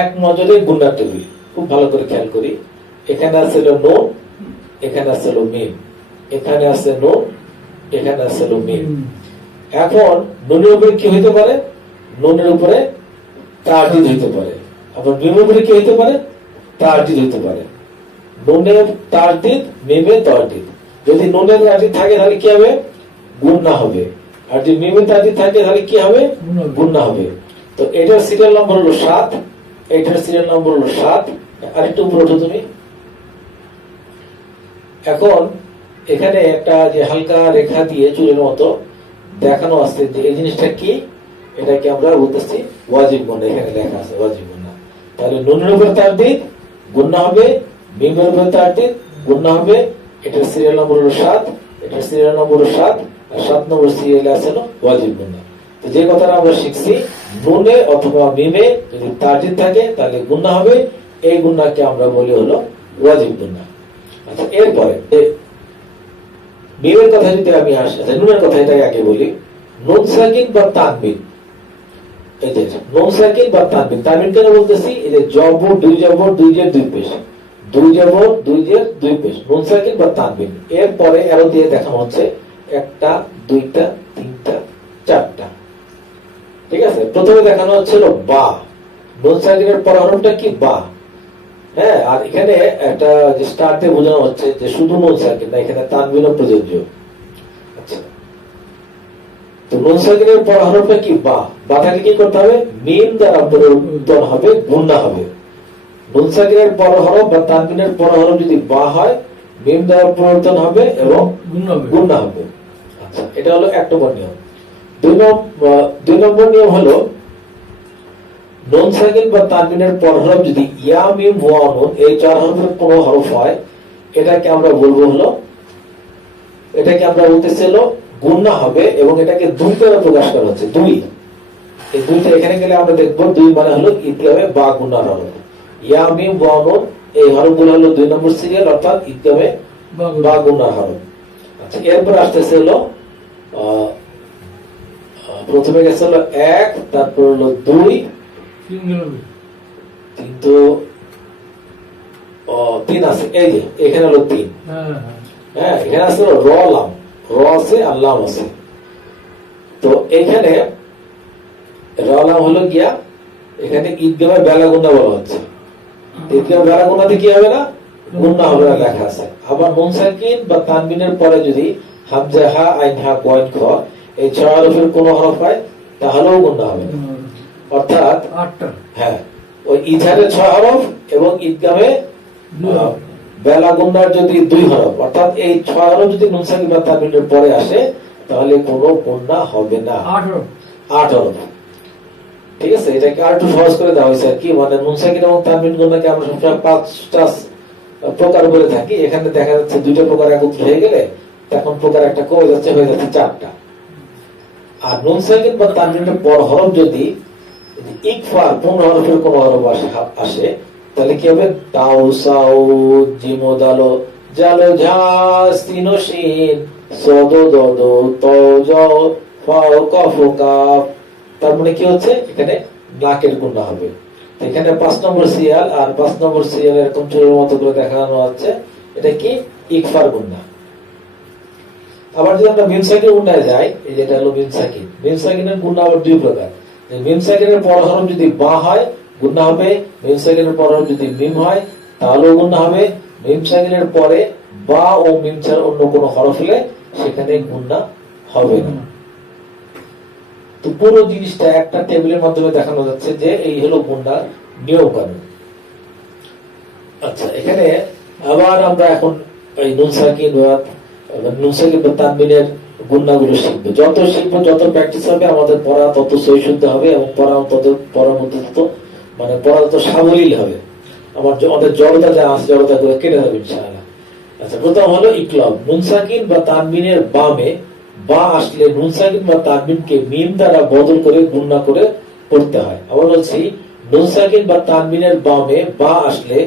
এক নজরে গুণার টেবিল খুব ভালো করে খেয়াল করি। এখানে আছে নুন, এখানে আছে মিম, এখানে আছে নুন, এখানে আছে মিম। এখন নুনের উপরে কি হইতে পারে, নুনের উপরে তারদিদ হইতে পারে। আবার মিমের উপরে কি হইতে পারে, তারদিদ হইতে পারে। নুনের তারদিদ, মিমে তারদিদ। যদি নুনের তারদিদ থাকে তাহলে কি হবে, গুণা হবে। আর যদি মিমের তারদিদ থাকে তাহলে কি হবে, গুণা হবে। তো এটার সিরিয়াল নম্বর হলো 7, এটার সিরিয়াল নম্বর হলো 7। আরেকটু উপরে ওঠো তুমি। এখন এখানে একটা যে হালকা রেখা দিয়ে চুলের মতো দেখানো আছে যে এই জিনিসটা কি, এটাকে আমরা বলতেছি ওয়াজিব গুন্না। এখানে লেখা আছে ওয়াজিব গুন্না। তাহলে নুনের উপর তারদিদ গুন্না হবে, মিমের উপর তারদিদ গুন্না হবে। এটার সিরিয়াল নম্বর হলো 7, এটার সিরিয়াল নম্বর হলো 7, আর 7 নম্বর সিরিয়ালে আছে হলো ওয়াজিব গুন্না। তো যে কথাটা আমরা শিখছি, নুনে অথবা মিমে যদি তারদিদ থাকে তাহলে গুন্না হবে, এই গুন্নাকে আমরা বলি হলো ওয়াজিব গুন্না। আচ্ছা, এরপরে মিমের কথা যদি আমি আসি, আচ্ছা নুনের কথা এটাই আগে বলি। নুন সাকিন বা তানবিন, এই যে নুন সাকিন বা তানবিন, তানবিন কেন বলতেছি? এই যে জবর দুই জের দুই পেশ, দুই জবর দুই জের দুই পেশ, নুন সাকিন বা তানবিন। এরপরে এরো দিয়ে দেখানো হচ্ছে একটা, দুইটা, তিনটা, চারটা। ঠিক আছে, প্রথমে দেখানো হচ্ছিল বা, নুন সাকিনের পর হরফটা কি? বা। হ্যাঁ, আর এখানে একটা যে স্টার্টে বোঝানো হচ্ছে যে শুধু নুন সাকিন না, এখানে তানবিনও প্রযোজ্য। আচ্ছা, তো নুন সাকিনের পর হরফটা কি? বা। বাটাকে কি করতে হবে? মিম দ্বারা পরিবর্তন হবে, গুন্না হবে। নুন সাকিনের পর হরফ বা তানবিনের পর হরফ যদি বা হয়, মিম দ্বারা পরিবর্তন হবে এবং গুন্না হবে। আচ্ছা, এটা হলো 1 নম্বর নিয়ম। 2 নম্বর নিয়ম হলো নুন সাকিন বা তানবিনের পর হরফ যদি ইয়া, মিম, ওয়া, নুন এই 4 হরফের কোন হরফ হয়, এটাকে আমরা বলবো হলো, এটাকে আমরা বলতেছিল গুন্না হবে, এবং এটাকে 2 দ্বারা প্রকাশ করা হচ্ছে। 2, এই 2টা এখানে গেলে আমরা দেখবো 2 মানে হলো ইদগামে বা গুন্নার হরফ। ইয়া, মিম, ওয়া, নুন এই হরফগুলো হলো 2 নম্বর সিরিয়াল, অর্থাৎ ইদগামে বা গুন্নার হরফ। আচ্ছা, এরপর আসতেছে হলো প্রথমে গেছে হলো 1, তারপর হলো 2, কিন্তু 3 আছে। এই যে এখানে হলো 3। হ্যাঁ, এখানে আছে র লাম, র আছে আর লাম আছে। তো এখানে র লাম হলো গিয়া, এখানে ঈদগামে বেলা গুন্না বলা হচ্ছে। ঈদগামে বেলা গুন্নাতে কি হবে না? গুন্না হবে না, লেখা আছে। আবার নুন সাকিন বা তানবিনের পরে যদি হামজা, হা, আইন, হা, কয়েন, খ এই 6 হরফের কোন হরফ হয়, তাহলেও গুন্না হবে। অর্থাৎ 8টা, হ্যাঁ, ওই ইজারে 6 হরফ এবং ঈদগামে বেলা গুন্নার যদি 2 হরফ, অর্থাৎ এই 6 হরফ যদি নুন সাকিন বা তানবিনের পরে আসে, তাহলে কোনো গুন্না হবে না। 8 হরফ। ঠিক আছে, এটাকে আর একটু সহজ করে দেওয়া হয়েছে আর কি। মানে নুন সাকিন এবং তানবিন গুন্নাকে আমরা সবসময় 5টা প্রকার বলে থাকি। এখানে দেখা যাচ্ছে 2টা প্রকার একত্র হয়ে গেলে তখন প্রকার একটা কমে যাচ্ছে, হয়ে যাচ্ছে 4টা। আর নুন সাকিন বা তানবিনের পর হরফ যদি ইকফার 15 হরফের কোন হরফ আসে, তাহলে কি হবে? তাও, সাও, জিমো, দালো, জালো, ঝা, সিনো, শিন, সদো, দদো, তো, যাও, ফাও, কফ, কাফ। তার মানে কি হচ্ছে? এখানে নাকের গুন্না হবে। এখানে 5 নম্বর সিরিয়াল, আর 5 নম্বর সিরিয়াল এরকম চুলের মতো করে দেখানো হচ্ছে, এটা কি? ইকফার গুন্না। আবার যদি আমরা মিম সাকিন গুন্নায় যাই, এই যেটা হলো মিম সাকিন। মিম সাকিনের গুন্না আবার 2 প্রকার। মিম সাকিনের পর হরফ যদি বা হয়, গুন্না হবে। মিম সাকিনের পর হরফ যদি মিম হয়, তাহলেও গুন্না হবে। মিম সাকিনের পরে বা ও মিম ছাড়া অন্য কোনো হরফ হলে সেখানে গুন্না হবে না। তো পুরো জিনিসটা একটা টেবিলের মাধ্যমে দেখানো যাচ্ছে যে এই হলো গুন্নার নিয়ম কানুন। আচ্ছা, এখানে আবার আমরা এখন এই নুন সাকিন বা তানবিনের গুন্নাগুলো শিখবো। যত শিখবো, যত প্র্যাকটিস হবে, আমাদের পড়া তত সহি শুদ্ধ হবে, এবং পড়ার মধ্যে মানে পড়া তত সাবলীল হবে। আমাদের জড়তা যা আছে, জড়তা গুলো কেটে যাবে ইনশাআল্লাহ। আচ্ছা, প্রথম হলো ইকলাব। নুন সাকিন বা তানবিনের বামে বা আসলে নুন সাকিন বা তানবিনকে মিম দ্বারা বদল করে গুন্না করে পড়তে হয়। আবার বলছি, নুন সাকিন বা তানবিনের বামে বা আসলে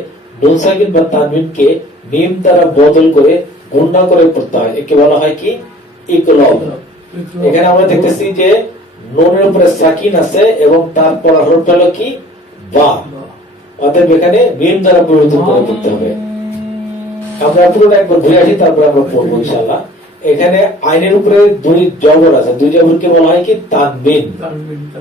নুন সাকিন বা তানবিনকে মিম দ্বারা বদল করে গুন্না করে পড়তে হয়। একে বলা হয় কি? ইকলাব। এখানে আমরা দেখতেছি যে নুনের উপরে সাকিন আছে এবং তারপর হরফটা হলো কি? বা। অতএব এখানে মিম দ্বারা পরিবর্তন করে পড়তে হবে। আমরা পুরোটা একবার ঘুরে আসি, তারপর আমরা পড়বো ইনশাআল্লাহ। এখানে আইনের উপরে 2 জবর আছে, 2 জবরকে বলা হয় কি? তানবিন।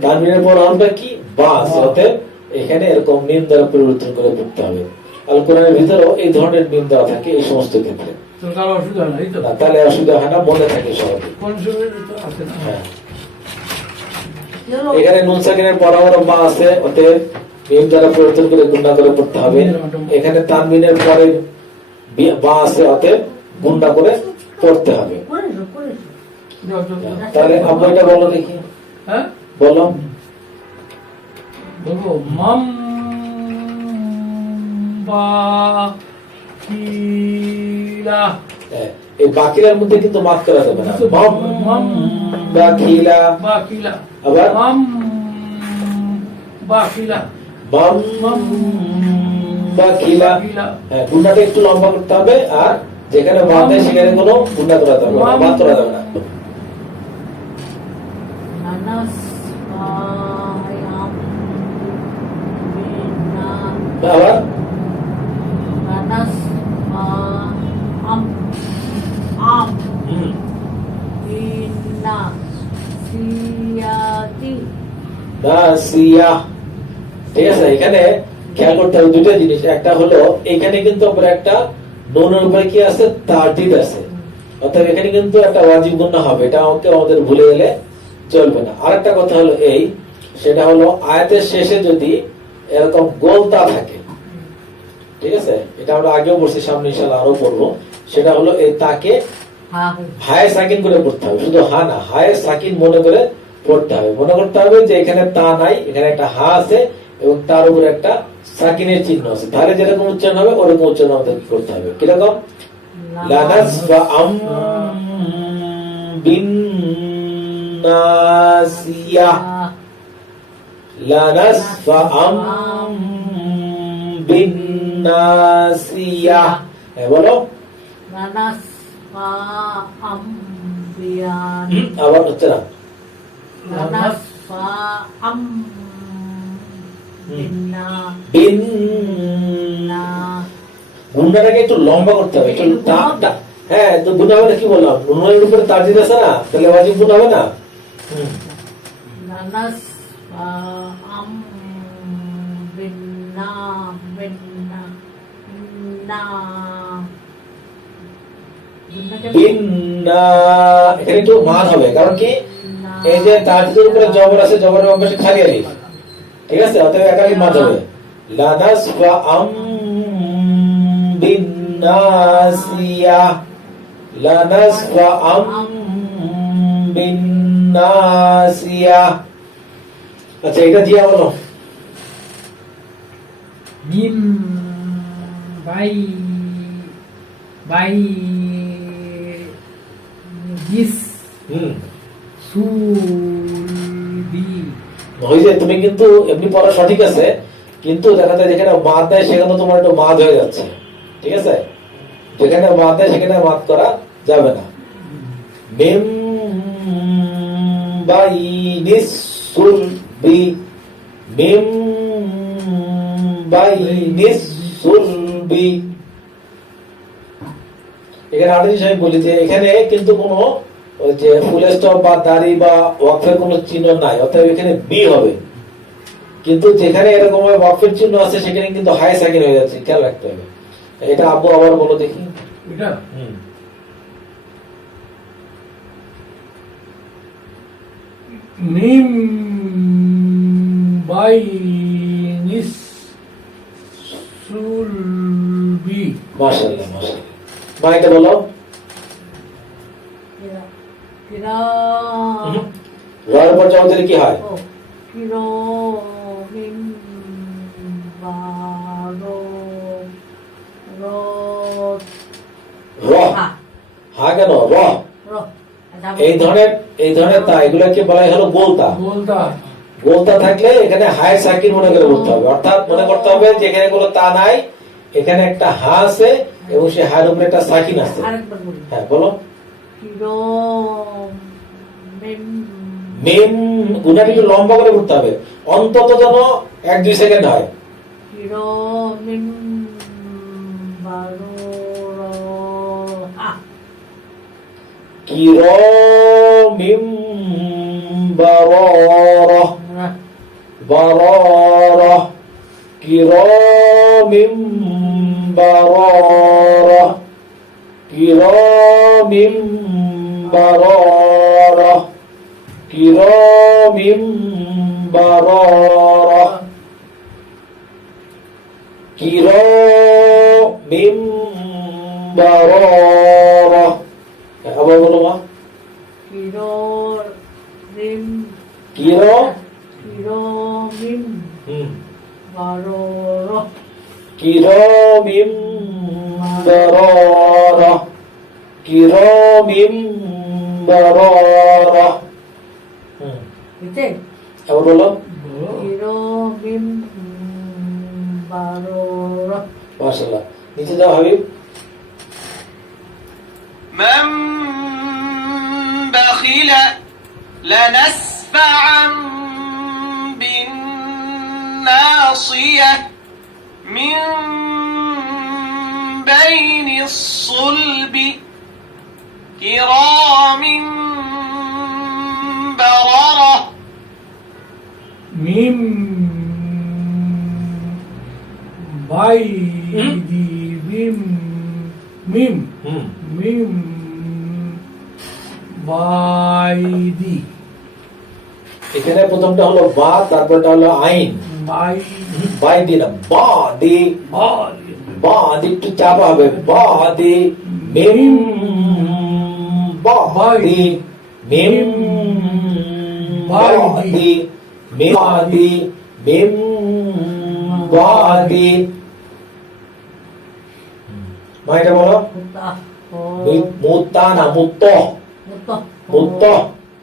তানবিনের পর হরফটা কি? বা আছে। অতএব এখানে এরকম মিম দ্বারা পরিবর্তন করে পড়তে হবে। আল কোরআনের ভিতরেও এই ধরনের মিম দেওয়া থাকে এই সমস্ত ক্ষেত্রে। তাহলে অসুবিধা হয় না, মনে থাকে সহজে। হ্যাঁ, এখানে নুন সাকিনের পর হরফ বা আছে, অতএব মিম দ্বারা পরিবর্তন করে গুন্না করে পড়তে হবে। এখানে তানবিনের পরে বা আছে, অতএব গুন্না করে পড়তে হবে। করেছো করেছো যাও, যাও, যাও। তাহলে আব্বু এটা বলো দেখি, হ্যাঁ বলো। বলবো মাম বা কিলা হ্যাঁ, এই বাকিলার মধ্যে কিন্তু মাফ করা যাবে না। মাম বাকিলা, বা কিলা আবার মাম বা কিলা মাম বাকিলা। কিলা হ্যাঁ, গুণাটা একটু লম্বা করতে হবে, আর যেখানে বাদ দেয় সেখানে কোনো গুণা করা যাবে না, বাদ করা যাবে না। নানাস আয়াম বিনা আবার নানাস আম আম হুম, বিনা সিয়াতি নাসিয়া। ঠিক আছে, এখানে খেয়াল করতে হবে দুটো জিনিস। একটা হলো এখানে কিন্তু উপরে একটা নুনের উপরে কি আছে, তারদিদ আছে, অর্থাৎ এখানে কিন্তু একটা ওয়াজিব গুণা হবে, এটা আমাদের ভুলে গেলে চলবে না। আরেকটা কথা হলো এই, সেটা হলো আয়াতের শেষে যদি এরকম গোলতা থাকে, ঠিক আছে, এটা আমরা আগেও পড়ছি, সামনে ইনশাআল্লাহ আরো পড়বো, সেটা হলো এই তাকে হা হায় সাকিন করে পড়তে হবে, শুধু হা না, হায় সাকিন মনে করে পড়তে হবে। মনে করতে হবে যে এখানে তা নাই, এখানে একটা হা আছে এবং তার উপরে একটা সাকিনের চিহ্ন আছে, তাহলে যেরকম উচ্চারণ হবে ওরকম উচ্চারণ আমাদের করতে হবে। কিরকম? লানাস বা আম বিন নাসিয়া, লানাস বা আম বিন নাসিয়া। হ্যাঁ, বলো। নানাস আম বিয়ান আবার হচ্ছে না। নানাস আম বিনা বিন, না গুণটাকে একটু লম্বা করতে হবে, একটু হ্যাঁ, তো গুণ হবে না, কি বললাম, নুনের উপরে তারজিদ আছে না, তাহলে ওয়াজিব গুণ হবে না। নানাস আম বিনা বিনা না বিন না, এখানে একটু মান হবে, কারণ কি এই যে তারজিদের উপরে জবর আছে, জবরের অভ্যাসে খালি আলিফ, ঠিক আছে, অতএব একালি মান হবে। লানাস ওয়া আম বিন নাসিয়া, লানাস ওয়া আম বিন নাসিয়া। আচ্ছা, এটা দিয়া বলো। মিম বাই বাই গিস হুম, সুলবি ওই যে তুমি কিন্তু এমনি পড়া সঠিক আছে, কিন্তু দেখা যায় যেখানে মাদ দেয় সেখানে তোমার একটু মাদ হয়ে যাচ্ছে, ঠিক আছে, যেখানে মাদ দেয় সেখানে মাদ করা যাবে না। মিম বাইনিস সুলবি, মিম বাইনিস সুলবি। এখানে আরেকটা জিনিস আমি বলি যে এখানে কিন্তু কোনো ওই যে ফুল স্টপ বা দাড়ি বা ওয়াকফের কোনো চিহ্ন নাই, অর্থাৎ এখানে বি হবে, কিন্তু যেখানে এরকম ওয়াকফের চিহ্ন আছে সেখানে কিন্তু হাই সাকিন হয়ে যাচ্ছে, খেয়াল রাখতে হবে। এটা আব্বু আবার বলো দেখি। এটা মিম বাই নিস সুলবি মাশাআল্লাহ, মাশাআল্লাহ। মা এটা বলো। কিরা রয়ের পর জমা দিলে কি হয়? ও কিরো মিন বারো রো র, হা হা কেন র? রো এই ধরনের তা এগুলোকে বলা হলো গোলতা। বলতা গোলতা থাকলে এখানে হাই সাকিন মনে করে করতে হবে, অর্থাৎ মনে করতে হবে যে এখানে কোনো তা নাই, এখানে একটা হা আছে এবং সেই হার উপরে একটা সাকিন আছে। আরেকবার বলি হ্যাঁ, বলো। কিরো মিন মিম গুণাটি একটু লম্বা করে করতে হবে, অন্তত যেন 1-2 সেকেন্ড হয়। কিরো মিন বারো রো হা কিরামিম বারারা, বারারা, কিরামিম বারারা, কিরামিম বারারা, কিরামিম বারারা, কিরামিম বারারা, আবার বলো মা। কিরো রিম কিরো কিরো মিম হুম বারো র কিরমিম বারারা কিরমিম বারারা বুঝতে আবার বলো। কিরো মিম বারো র মাশাআল্লাহ। নিচে যাও হাবিব। من بخل لنسفعا بالناصية من بين الصلب كرام بررة মিম বাইদি মিম মিম হুম মিম বাইদি এখানে প্রথমটা হলো বা, তারপরটা হলো আইন। বাই বাই দি না, বা দি, বা দি একটু চাপা হবে, বা দি মিম বা দি মিম বা দি মিম বা দি মিম বা দি। মা এটা বলো। মুতা ও মুত্তা না, মুত্ত, মুতা মুত্ত।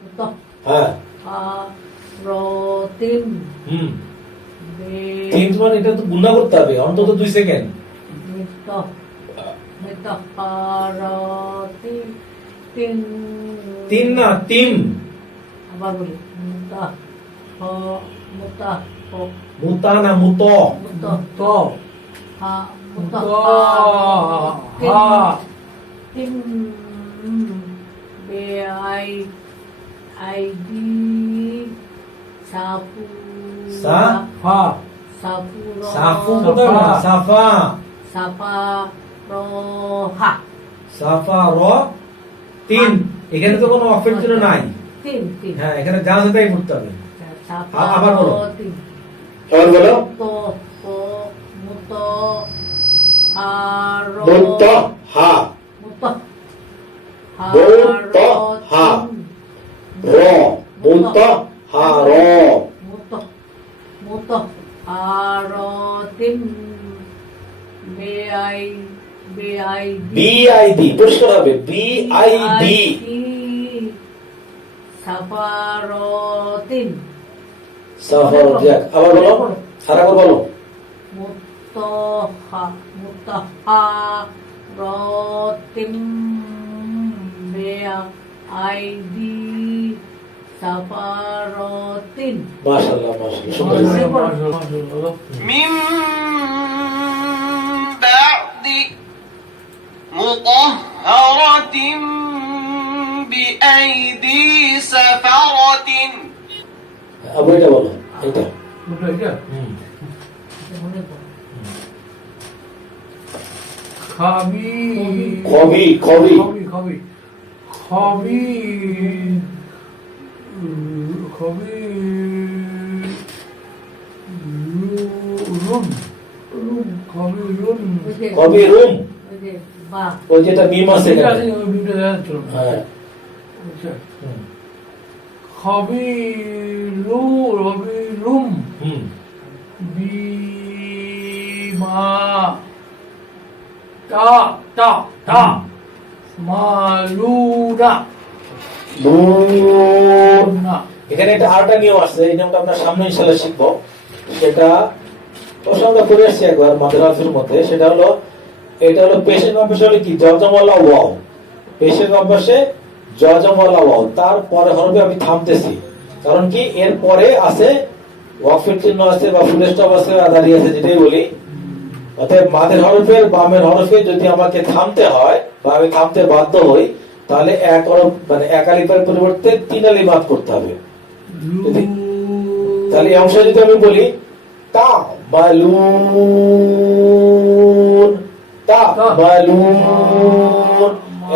মুতা হ্যাঁ আ র তিন হুম বে তিন মানে এটা তো গুণা করতে হবে অন্তত 2 সেকেন্ড। মিতা মিতা আ র তিন তিন তিন না, তিন। আবার বলি মুতা হ মুতা হ মুতা না, মুত। মুতা তো হা মুতা তো হা হা তিন বে আই আই ডি সাফু সা ফা সাফু র সাফু কোথায় না, সাফা। সাফা র হা সাফা র তিন। এখানে তো কোনো অফের জন্য নাই। তিন তিন হ্যাঁ এখানে যা আছে তাই পড়তে হবে। সাফা আবার বলো। র তিন আবার বলো। তো তো মুত আর মুত হা মুত মুত হা র মুত হা র মুত মুত আর তিন বেআই বেআই বি আই ডি পরিষ্কার হবে, বি আই ডি। সাফার তিন সাফার দেখ আবার বলো, আর একবার বলো। মুতহা মুতহা রতিম বেয়া আইডি সাফারতিন মাশাআল্লাহ মাশাআল্লাহ সুন্দর। من بعد مطهرة بأيدي سفرة আবার এটা বলো, এটা মনে করো খাবি কবি কবি খাবি খাবি খাবি খাবি রুম রুম খাবি রুম ওই যে কবি রুম। ওই যে বা ওই যেটা মিম আছে এখানে। হ্যাঁ হুম, খাবি রু রবি রুম হুম বিমা তা তা তা মালুনা নূর। না এখানে একটা আরেকটা নিয়ম আছে, এই নিয়মটা আমরা সামনে ইনশাআল্লাহ শিখবো। সেটা প্রশ্ন আমরা করে আসছি একবার মাদ্রাসার মধ্যে। সেটা হলো, এটা হলো পেশের অভ্যাস হলো কি জজমওয়ালা ওয়াও, পেশের অভ্যাসে জজমওয়ালা ওয়াও, তারপরে হরফে আমি থামতেছি। কারণ কি এর পরে আছে ওয়াকফের চিহ্ন আছে বা ফুল স্টপ আছে বা দাঁড়িয়ে আছে, যেটাই বলি। অতএব মাদের হরফের বামের হরফে যদি আমাকে থামতে হয় বা আমি থামতে বাধ্য হই, তাহলে এক হরফ মানে এক আলিফের পরিবর্তে 3 আলিফ বাদ করতে হবে। তাহলে এই অংশে যদি আমি বলি তা মালুন তা মালুন,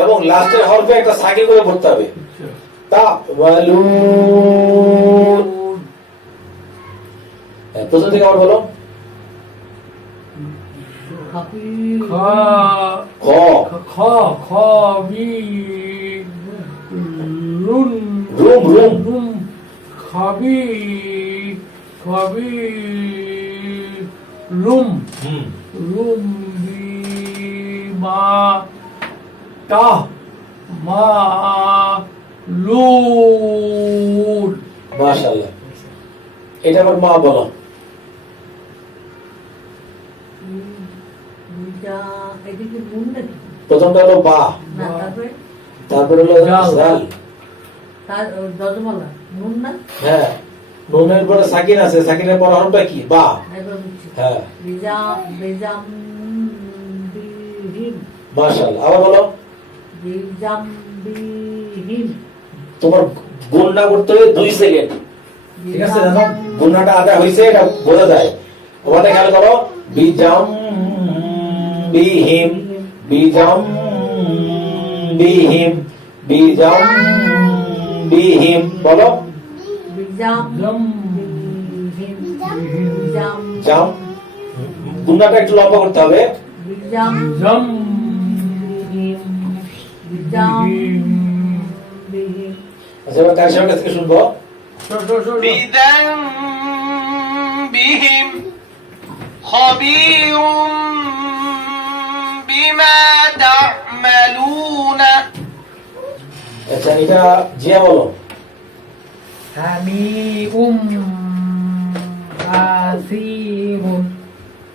এবং লাস্টের হরফে একটা সাকি করে পড়তে হবে, তা মালুন। প্রথম থেকে আবার বলো। খাপি খা খ খা খাবি রুম হুম রুম মা তা মা লুর মাশাআল্লাহ। এটা আবার মা বলো। বিজা এদিকে নুন নাকি প্রথমটা হলো বা, না তারপরে তারপরে হলো জাল। জাল। তার দজমালা নুন না হ্যাঁ, নুনের পরে সাকিন আছে, সাকিনের পর হরফটা কি? বা। একবার বুঝছি হ্যাঁ, বিজা বেজাম বিহিম মাশাআল্লাহ। আবার বলো। বিজাম বিহিম তোমার গুণনা করতে হবে 2 সেকেন্ড, ঠিক আছে? জানো গুণনাটা আদা হয়েছে এটা বোঝা যায়। ওখানে খেয়াল করো, বিজাম বিহিম, বিজাম বিহিম, বিজাম বিহিম। বলো। বিজাম জম বিহিম বিজাম জাম, গুণনাটা একটু লম্বা করতে হবে। বিজাম জম বিহিম বিজাম বিহিম আচ্ছা, এবার কার কাছ থেকে শুনবো। بذنبهم خبير بما تعملون আচ্ছা, এটা জিয়া বলো। হামিউম আসিরুন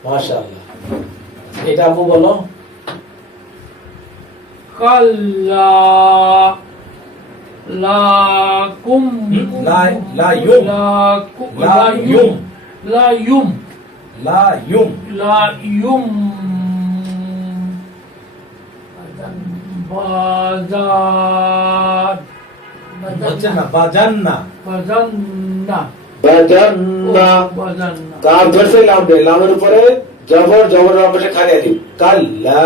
মাশাআল্লাহ। এটা আপু বলো। কাল্লা লাকুম লা ইউম। লাকুম লা ইউম। লা ইউম লা ইউম। লা ইউম বাজার হচ্ছে না, বাজান্না। বাজান্না বাজান্না। বাজান্না কার ধরছে লাম দে, লামের উপরে জবর, জবরের পাশে খালি আলিফ। কাল্লা,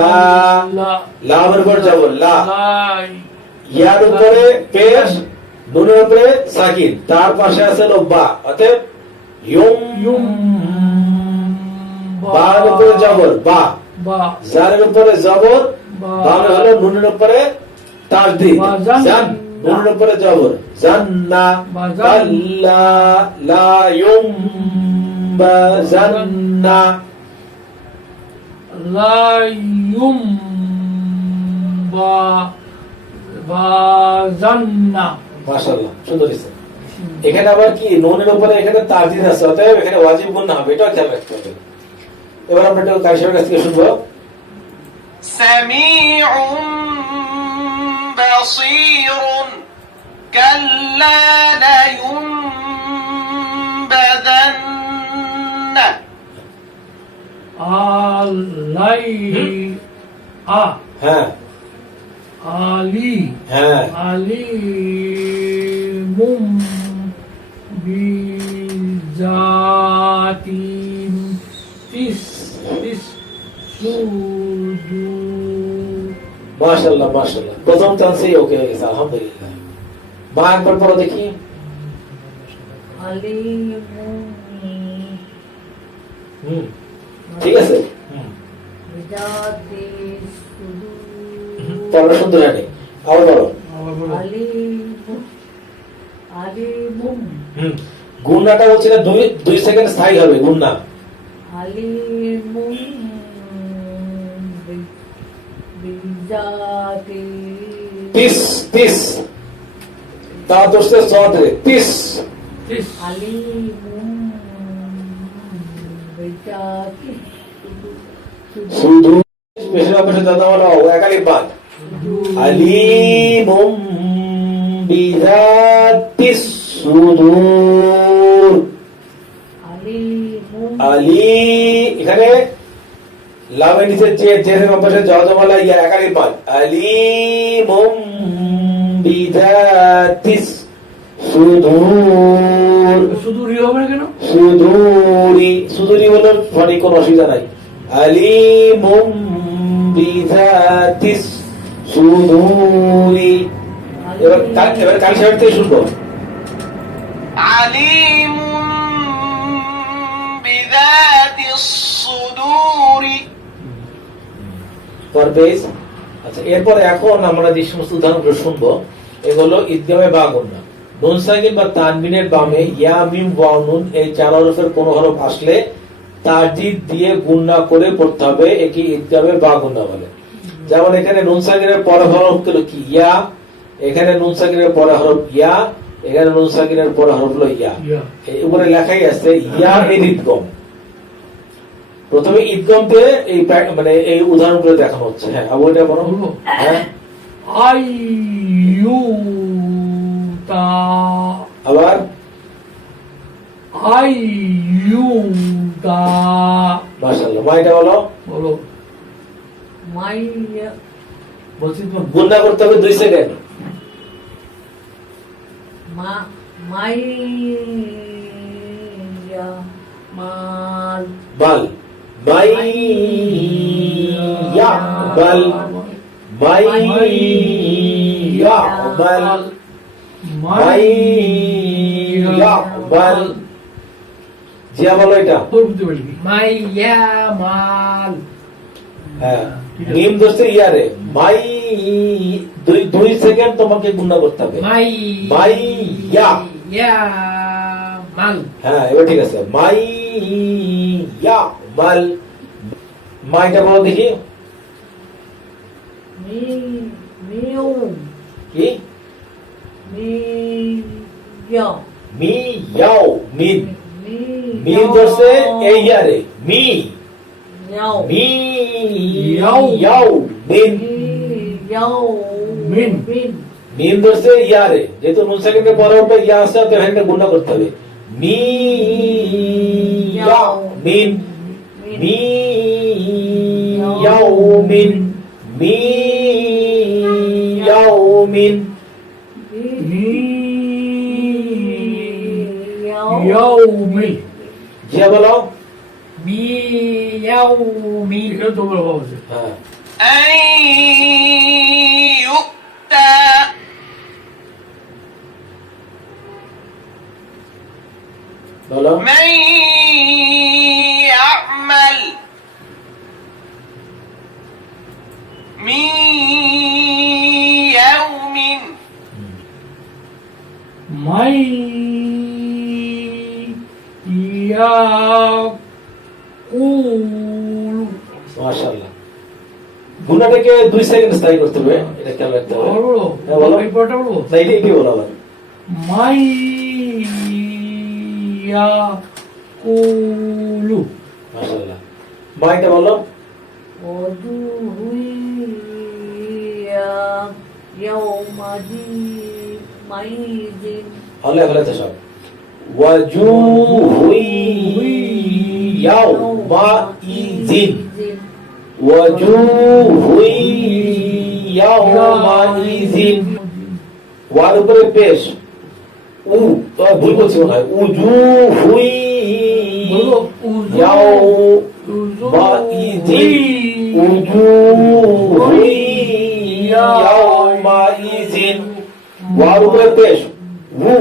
লামের উপরে জবর লা, ইয়ার উপরে পেশ, নুনের উপরে সাকিন, তার পাশে আছে হলো বা, অতএব ইউম। ইউম বার উপরে জবর বা, বা জারের উপরে জবর, বা বামে হলো নুনের উপরে তাসদীদ, বাজান। জান, নুনের উপরে জবর, জান্না। বাজান। কাল্লা লা ইউম বাজান্না। লা ইউম বাজান্না মাশাআল্লাহ, সুন্দর হয়েছে। এখানে আবার কি নুনের উপরে এখানে তাসদীদ আছে, অতএব এখানে ওয়াজিব গুণ না হবে, এটা খেয়াল রাখতে হবে। এবার আমরা একটু কারিশমার কাছ থেকে শুনবো। سميع بصير كلا لينبذن আলাই হ্যাঁ আলি হ্যাঁ, আলিমুম বিজাতিন তিস সুদূর মাশাআল্লাহ মাশাআল্লাহ। প্রথম চান্সেই ওকে হয়ে গেছে, আলহামদুলিল্লাহ। মা একবার পড়ো দেখি। আলিমুম হুম, ঠিক আছে। বিজাতি সুদূর পড়া সুন্দর হয়নি, আবার বলো। আলিমুম আলিমুম হুম, গুণনাটা হচ্ছে না 2 সেকেন্ড স্থায়ী হবে গুণনা। আলিমুম বিজাতি তিস তিস, তা দোষে সদরে তিস। তিস আলিমুম বিজাতি শুধু পেছনে পেছনে দাদা বলো একালি বাদ। আলিমুম বিজাতিস সুদূর। আলিমুম আলি, এখানে লামের নিচে যে জেরের পাশে জজমালা ইয়া একালি বাদ। আলিমুম বিজাতিস সুদূর। সুদূরই হবে না কেন? সুদূরি, সুদূরি বলে সঠিক কোনো অসুবিধা নাই। আলিমুম বিজাতিস সুদূরি। এবার কাল সাহেব থেকে শুনবো। عليم بذات الصدور পারভেজ। আচ্ছা, এরপরে এখন আমরা যে সমস্ত উদাহরণগুলো শুনবো এগুলো ঈদগামে বা গুণনা। নুন সাকিন বা তানবিনের বামে ইয়া মিম ওয়াও নুন এই চার হরফের কোন হরফ আসলে তাজদিদ দিয়ে গুণ না করে পড়তে হবে, একে ইদগামে বা গুণা বলে। যেমন এখানে নুন সাকিনের পরে হরফ হলো কি ইয়া, এখানে নুন সাকিনের পরে হরফ ইয়া, এখানে নুন সাকিনের পরে হরফ হলো ইয়া। ইয়া। এই উপরে লেখাই আছে ইয়া এর ইদগম। প্রথমে ইদগম দিয়ে এই মানে এই উদাহরণগুলো দেখানো হচ্ছে। হ্যাঁ আবু এটা বলো। বলবো? হ্যাঁ আইয়ুতা আবার আইয়ুতা মাশাআল্লাহ। মা এটা বলো। বলো। মাইয়া বলছি তোমার গুণা করতে হবে 2 সেকেন্ড। মা মাইয়া মাল বাল মাই ইয়া বাল মাই ইয়া বাল মাই ইয়া বাল। জিয়া বলো এটা। বলতে পারবি? মাইয়া মাল হ্যাঁ মিম দোস্তে ইয়ারে মাই 2 সেকেন্ড তোমাকে গুণা করতে হবে। মাই মাই ইয়া। ইয়া মাল হ্যাঁ এবার ঠিক আছে। মাই ইয়া মাল। মাইটা বলো দেখি মি মিউ কি মিয়া মি ইয়াও মিন মি মিন দোস্তে এই ইয়ারে মি ইয়াও মি ইয়াও। ইয়াও মিন ইয়াও মিন। মিন মিম দোস্তে ইয়ারে, যেহেতু নুন সেকেন্ডের পরে হবে ইয়া আছে তো এখানে গুণা করতে হবে। মি ইয়া মিন মি ইয়াও মিন মি ইয়াও মিন। ইয়াউমি। জিয়া বলো। মি ইয়াউমি এটা তো বলা হচ্ছে। হ্যাঁ أن يؤتى বলো। من يعمل من يوم মাই ইয়াকুলু। মাশাআল্লাহ। গুণাটাকে 2 সেকেন্ড স্থায়ী করতে হবে, এটা খেয়াল রাখতে হবে। বলো। হ্যাঁ, বলো। এই পড়টা বলবো? না এটা কি বলো আবার। মাই ইয়াকুলু। মাশাআল্লাহ। মাইটা বলো। ওদুহুইয়া ইয়াউমাদি মাইদিন হলে হলে তো সব ওয়াজুহুই ইয়াউমাইযিন ওয়াজুহুই ইয়াউমাইযিন। ওয়ার উপরে পেশ উ তো ভুল বলছি মনে হয়। উজুহুই বলবো? উজু। ইয়াউমাইযিন উজুহুই ইয়াউমাইযিন। ওয়ার উপরে পেশ উ,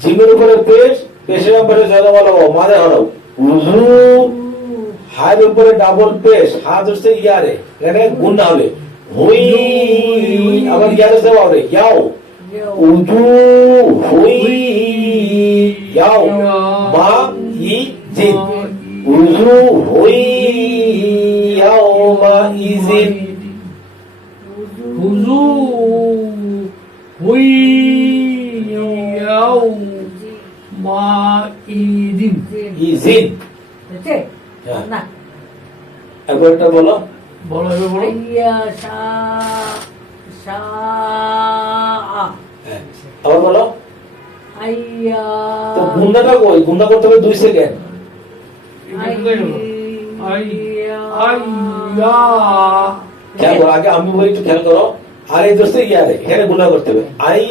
জিমের উপরে পেশ, পেশের উপরে জায়গা বলা মাঝে হরাও উজু। হার উপরে ডাবল পেশ, হাত হচ্ছে ইয়ারে, এখানে গুণ না হবে হুই, আবার ইয়ারে দেওয়া হবে ইয়াও উজু হুই ইয়াও মা ই জিন উজু হুই ইয়াও মা ই জিন। হুজু হুই ইয়াউমাইদিন। ই জিন। হচ্ছে হ্যাঁ। না একবার একটা বলো। বলো এবার বলো। আইয়া সা সা হ্যাঁ, আবার বলো। আইয়া তো গুন্ডাটা কই? গুন্ডা করতে হবে 2 সেকেন্ড। খেয়াল করো, আগে আমি বলি একটু খেয়াল করো। আর এই দোস্তে ইয়ারে, এখানে গুণা করতে হবে আই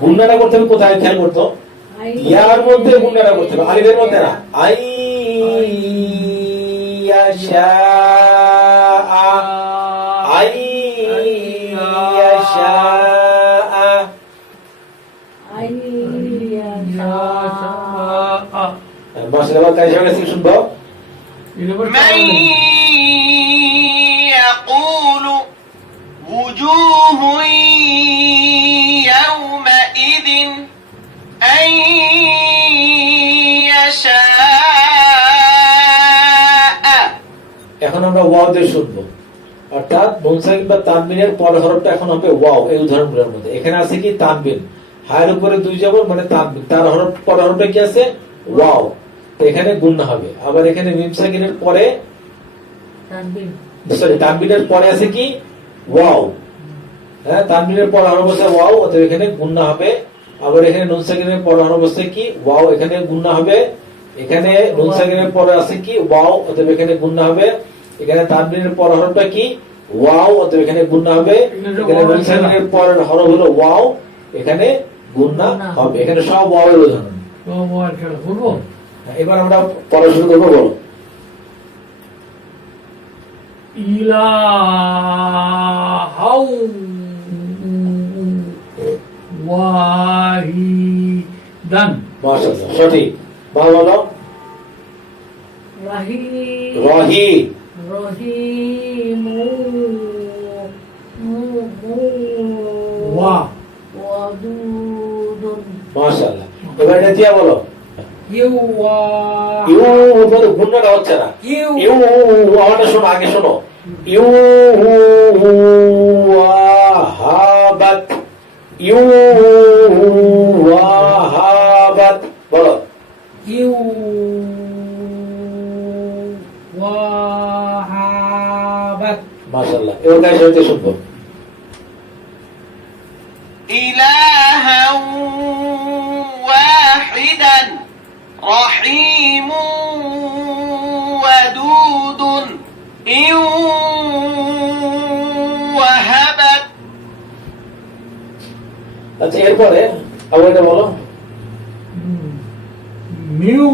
গুন্ডাটা করতে হবে কোথায় খেয়াল করতো? ইয়ার মধ্যে গুন্ডাটা করতে হবে, আলিফের মধ্যে না। আই ইয়াশা আই ইয়াশা। মাশাআল্লাহ, কাজ হয়ে গেছে, শুনবো। من يقول وجوه يومئذ أن يشاء এখন আমরা ওয়াও দিয়ে শুনবো, অর্থাৎ নুন সাকিন বা তানবিনের পরের হরফটা এখন হবে ওয়াও। এই উদাহরণগুলোর মধ্যে এখানে আছে কি তানবিন, হায়ের উপরে দুই জবর মানে তানবিন, তার হরফ পরের হরফটা কি আছে ওয়াও, তো এখানে গুণনা হবে। আবার এখানে মিম সাকিনের পরে তানবিন সরি তানবিনের পরে আছে কি ওয়াও, হ্যাঁ তানবিনের পর হরফ আছে ওয়াও, অতএব এখানে গুণনা হবে। আবার এখানে নুন সাকিনের পর হরফ আছে কি ওয়াও, এখানে গুণনা হবে। এখানে নুন সাকিনের পরে আছে কি ওয়াও, অতএব এখানে গুণনা হবে। এখানে তানবিনের পর হরফটা কি ওয়াও, অতএব এখানে গুণনা হবে। এখানে নুন সাকিনের পরের হরফ হলো ওয়াও, এখানে গুণনা হবে। এখানে সব ওয়াও এর উদাহরণ। খেলা করবো। এবার আমরা পড়া শুরু করবো, বলো। ইলাহাউ ওয়াহিদান। মাশাআল্লাহ, সঠিক। ভালো বলো। রাহি রহি রহিমু ওয়া ওয়াদুদুন মাশাআল্লাহ। এবার এটা দিয়া বলো। ইউয়া ইউ উপরে গুণনাটা হচ্ছে না। ইউ ইউ আমারটা শোনো, আগে শোনো। ইউ ওয়াহাবাত, ইউ ওয়াহাবাত, বলো। ইউ ওয়াহাবাত মাশাআল্লাহ। এবার গায়ে সহিত শুনবো। إلها واحدا رحيم ودود إن وهبت আচ্ছা, এরপরে আবার এটা বলো। মিউ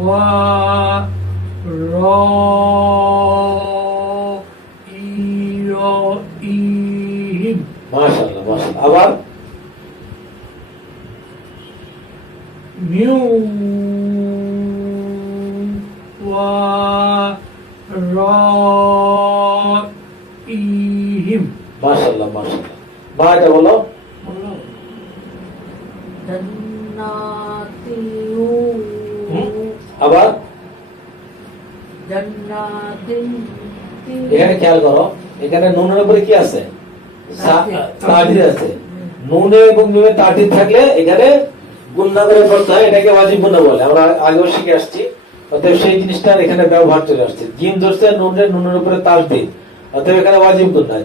ওয়া র ইহিম। মাশাআল্লাহ, মাশাআল্লাহ। আবার মিউ ওয়া র ইহিম। মাশাআল্লাহ, মাশাআল্লাহ। বা এটা বলো। জান্নাতিউ আবার জান্নাতিন এখানে খেয়াল করো, এখানে নুনের উপরে কি আছে তাড়িদ আছে। নুনে এবং মিমে তাড়িদ থাকলে এখানে গুণনা করে পড়তে হয়, এটাকে ওয়াজিব গুণনা বলে। আমরা আগেও শিখে আসছি, অতএব সেই জিনিসটার এখানে ব্যবহার চলে আসছে। জিম ধরছে নুনের উপরে তাড়িদ, অতএব এখানে ওয়াজিব গুণনা।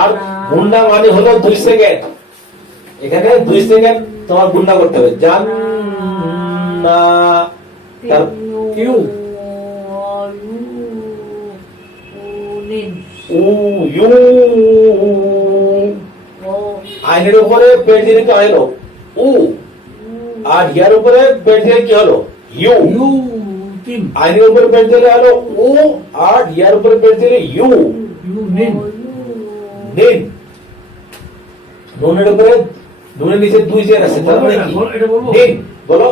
আর গুণনা মানে হলো 2 সেকেন্ড, এখানে 2 সেকেন্ড তোমার গুণনা করতে হবে। জান্না তার ইউ উ ইউ আইনের উপরে পেট দিয়ে কি হলো উ, আর ইয়ার উপরে পেট দিয়ে কি হলো ইউ। ইউ তিন আইনের উপরে পেট দিলে হলো উ, আর ইয়ার উপরে পেট দিলে ইউ। ইউ নিন নিন, নুনের উপরে নুনের নিচে 2 জের আছে, তার মানে কি এটা বলবো। নিন, বলো।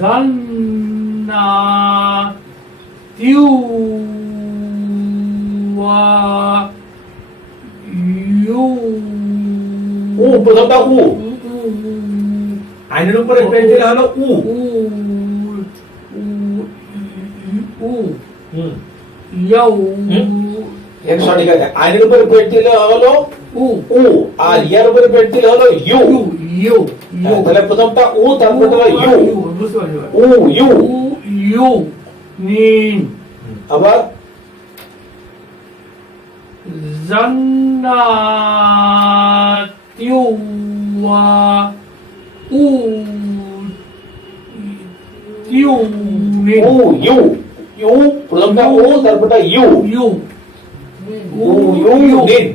জান্নাতিউ ওয়া ইউ উ প্রথমটা উ, আইনের উপরে পেট দিলে হলো উ। উ হুম, ইয়াউ এটা সঠিক আছে। আইনের উপরে পেট দিলে হলো উ উ, আর ইয়ার উপরে পেট দিলে হলো ইউ। ইউ ইউ তাহলে প্রথমটা উ, তারপরে হলো ইউ। বুঝতে পারছি। উ ইউ। উ ইউ নিন আবার জান্নাতিউ ওয়া উ ইউ নিন উ ইউ। ইউ প্রথমটা উ, তারপরটা ইউ। ইউ উ ইউ নিন।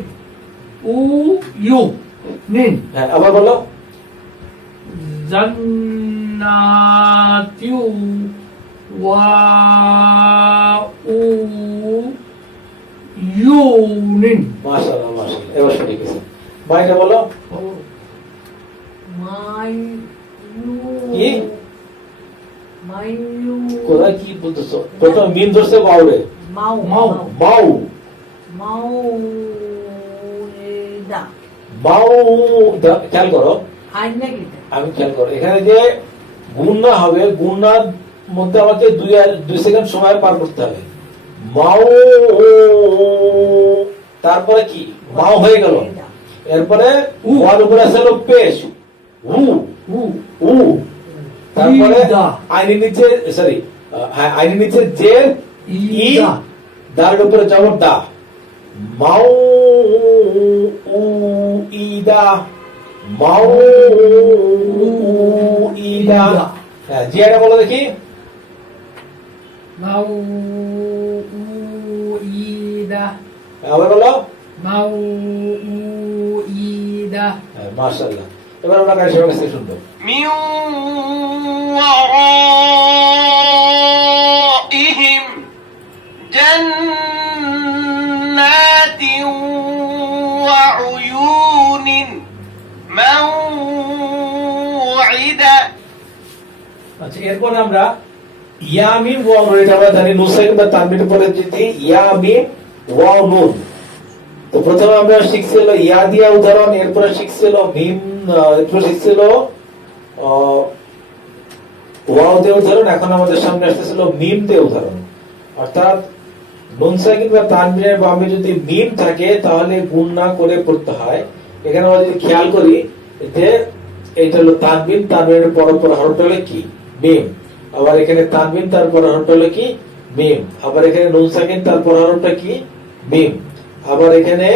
উ ইউ নিন হ্যাঁ, আবার বলো। জান্নাতিউ ওয়া উ ইউ নিন মাশাআল্লাহ, মাশাআল্লাহ। এবার সঠিক আছে। বাইরে বলো। কি? মাইয়ু কোথায় কি বলতেছো? প্রথম মিম ধরছে বাউরে, মাউ মাউ। মাউ মাউইদা মাউ খেয়াল করো, আইন নাকি আমি খেয়াল করো এখানে যে গুণনা হবে, গুণনার মধ্যে আমাকে 2 সেকেন্ড সময় পার করতে হবে। মাউ, তারপরে কি মাউ হয়ে গেল, এরপরে ওয়ার উপরে আসলো পেশ উ উ উ, তারপরে ইদা। আইনের নিচে সরি আইনের নিচে যে ই, ইদা। দার উপরে জবর দা, মাউ উ ইদা, মাউ উ ইদা। হ্যাঁ, জিয়াটা বলো দেখি। মাউইদা আবার বলো। মাউইদা হ্যাঁ, মাশাআল্লাহ। এবার আমরা কারিশমার কাছে শুনবো। من ورائهم جنات وعيون موعدا। আচ্ছা, এরপরে আমরা ইয়ামিন ওয়াও নুন, এটা আমরা জানি নুন সাকিন বা তানবিনের পরে যদি ইয়ামিন ওয়াও নুন। তো প্রথমে আমরা শিখছিল ইয়া দিয়া উদাহরণ, এরপরে শিখছিল মিম, এরপরে শিখছিল ওয়াও দিয়ে উদাহরণ, এখন আমাদের সামনে আসতেছিল মিম দিয়ে উদাহরণ। অর্থাৎ নুন সাকিন বা তানবিনের বামে যদি মিম থাকে তাহলে গুণ না করে পড়তে হয়। এখানে আমরা যদি খেয়াল করি যে এটা হলো তানবিন, তানবিনের পরপর হরফটা হলো কি মিম, আবার এখানে তানবিন তারপর হরফটা হলো কি মিম, আবার এখানে নুন সাকিন তারপর হরফটা কি মিম, আবার এখানে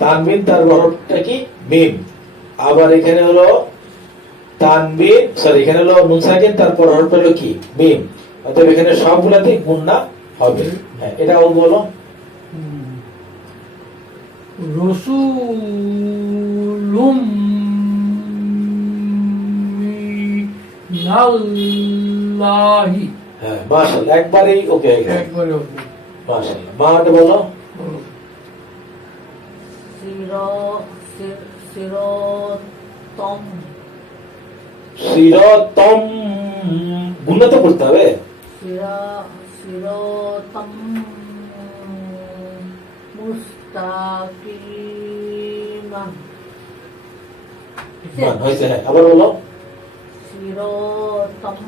তানবিন তারপর হরফটা কি মিম, আবার এখানে হলো তানবিন সরি এখানে হলো নুন সাকিন তারপর হরফটা হলো কি মিম। অতএব এখানে সবগুলাতেই গুণনা হবে। হ্যাঁ, এটা বলো। রসুলুম মিনাল্লাহি। হ্যাঁ, মাশাআল্লাহ, একবারেই ওকে হয়ে গেল। একবারে ওকে। মাশাআল্লাহ। মাটা বলো। সিরতম সিরাতম, গুণনা তো করতে হবে। সিরতম মুস্তাকিমান মান হয়েছে। হ্যাঁ, আবার বলো। সিরতম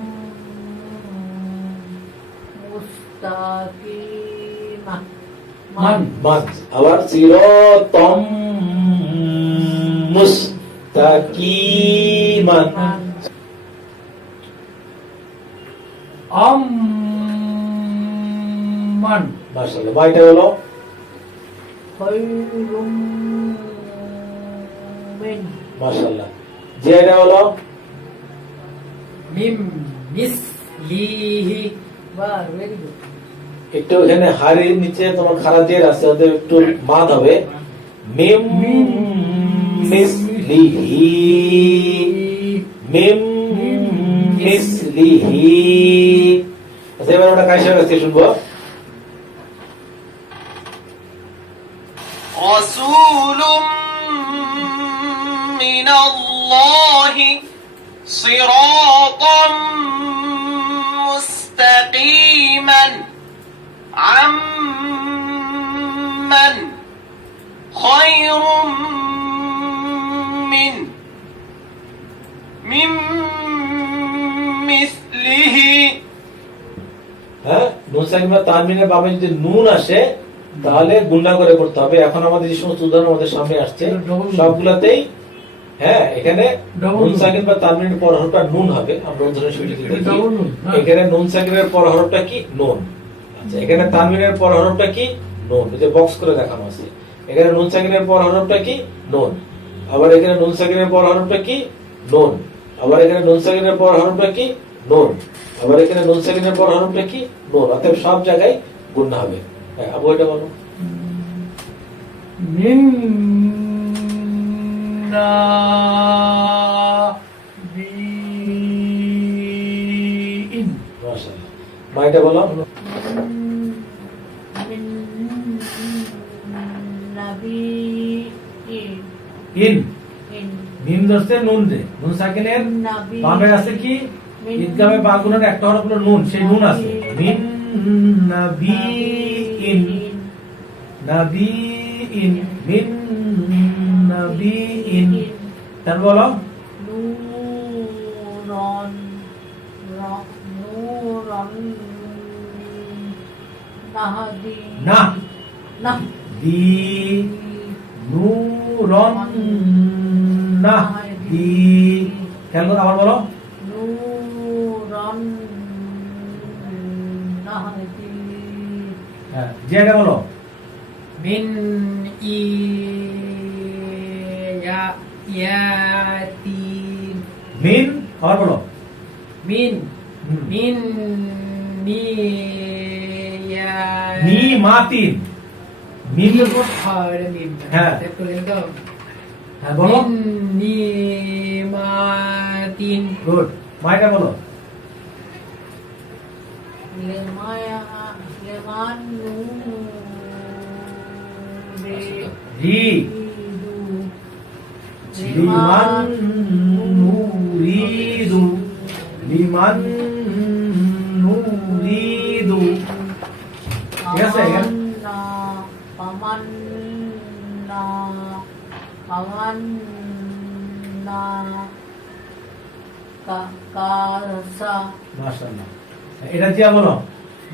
মুস্তাকিমান মান। মান, আবার সিরাতম মুস্তাকিমান। আম্মান। মাশাআল্লাহ। মাইটা বলো। খৈরুম মিন মাশাআল্লাহ। জিয়াটা বলো। মিম মিসলিহি বাহ ভেরি গুড একটু এখানে হাড়ির নিচে তোমার খারা জের আছে, ওদের একটু মাদ হবে। মিম মিসলিহি, মিম মিসলিহি। আচ্ছা, এবার আমরা কাইসার কাছে শুনবো। رسول من الله صراطا مستقيما عمن خير من مثله। হ্যাঁ, নুন সাকিন বা তানবিনের বামে যদি নুন আসে তাহলে গুণনা করে করতে হবে। এখন আমাদের যে সমস্ত উদাহরণ আমাদের সামনে আসছে সবগুলাতেই হ্যাঁ এখানে নুন সাকিন বা তানবিনের পর হরফটা নুন হবে। আমরা উদাহরণ শুরুতে দেখি এখানে নুন সাকিনের পর হরফটা কি নুন। আচ্ছা, এখানে তানবিনের পর হরফটা কি নুন, এই যে বক্স করে দেখানো আছে। এখানে নুন সাকিনের পর হরফটা কি নুন, আবার এখানে নুন সাকিনের পর হরফটা কি নুন, আবার এখানে নুন সাকিনের পর হরফটা কি নুন, আবার এখানে নুন সাকিনের পর হরফটা কি নুন। অতএব সব জায়গায় গুণনা হবে। হ্যাঁ, আবু এটা বলো। মিন্নাবিয়িন। মাশাআল্লাহ। মা এটা বলো। মিন নবী ইন, ইন মিম ধরছে নুন রে, নুন সাকিনের নবী বামে আছে কি ইদগামে বা গুণের একটা হরফ হলো নুন, সেই নুন আছে। মিন নাবিইন নাবিইন মিন নাবিইন তারপর বলো নূরন নূরন নাহদি না না দি নূরন নাহদি খেয়াল করে আবার বলো নূরন নাহদি হ্যাঁ জিয়াটা বলো min yatin মিন আবার বলো min হুম। min ni ya নি মাতিন মিন হয় min হ্যাঁ। একটু লিখো হ্যাঁ বলো min ni matin গুড মাইটা বলো লেমায়া লেমান জি লিমান নুরিদু লিমান নুরিদু ঠিক আছে মাশাআল্লাহ এটা জিয়া বলো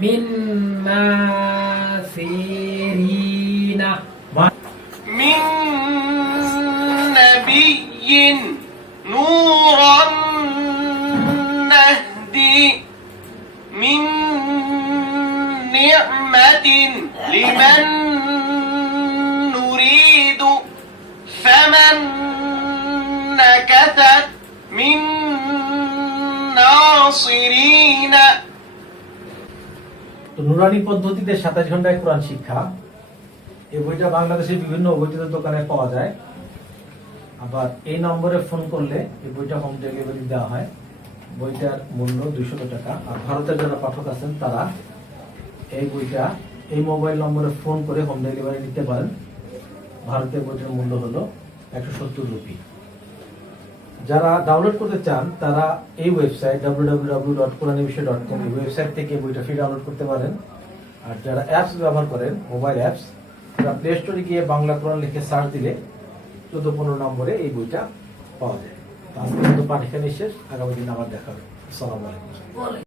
min masirina من نبي نورا نهدي من نعمة لمن نريد فمن نكث من ناصرين তো নুরানি পদ্ধতিতে 27 ঘন্টায় কোরআন শিক্ষা এই বইটা বাংলাদেশের বিভিন্ন অবৈধ দোকানে পাওয়া যায় আবার এই নম্বরে ফোন করলে এই বইটা হোম ডেলিভারি দেওয়া হয় বইটার মূল্য 200 টাকা আর ভারতের যারা পাঠক আছেন তারা এই বইটা এই মোবাইল নম্বরে ফোন করে হোম ডেলিভারি নিতে পারেন ভারতের বইটার মূল্য হলো 170 রুপি যারা ডাউনলোড করতে চান তারা এই ওয়েবসাইট www.quranibishoy.com এই ওয়েবসাইট থেকে বইটা ফ্রি ডাউনলোড করতে পারেন আর যারা অ্যাপস ব্যবহার করেন মোবাইল অ্যাপস তারা প্লে স্টোরে গিয়ে বাংলা কোরআন লিখে সার্চ দিলে 14-15 নম্বরে এই বইটা পাওয়া যায় তো আজকে পাঠ এখানে শেষ আগামী দিন আবার দেখা হবে আসসালামু আলাইকুম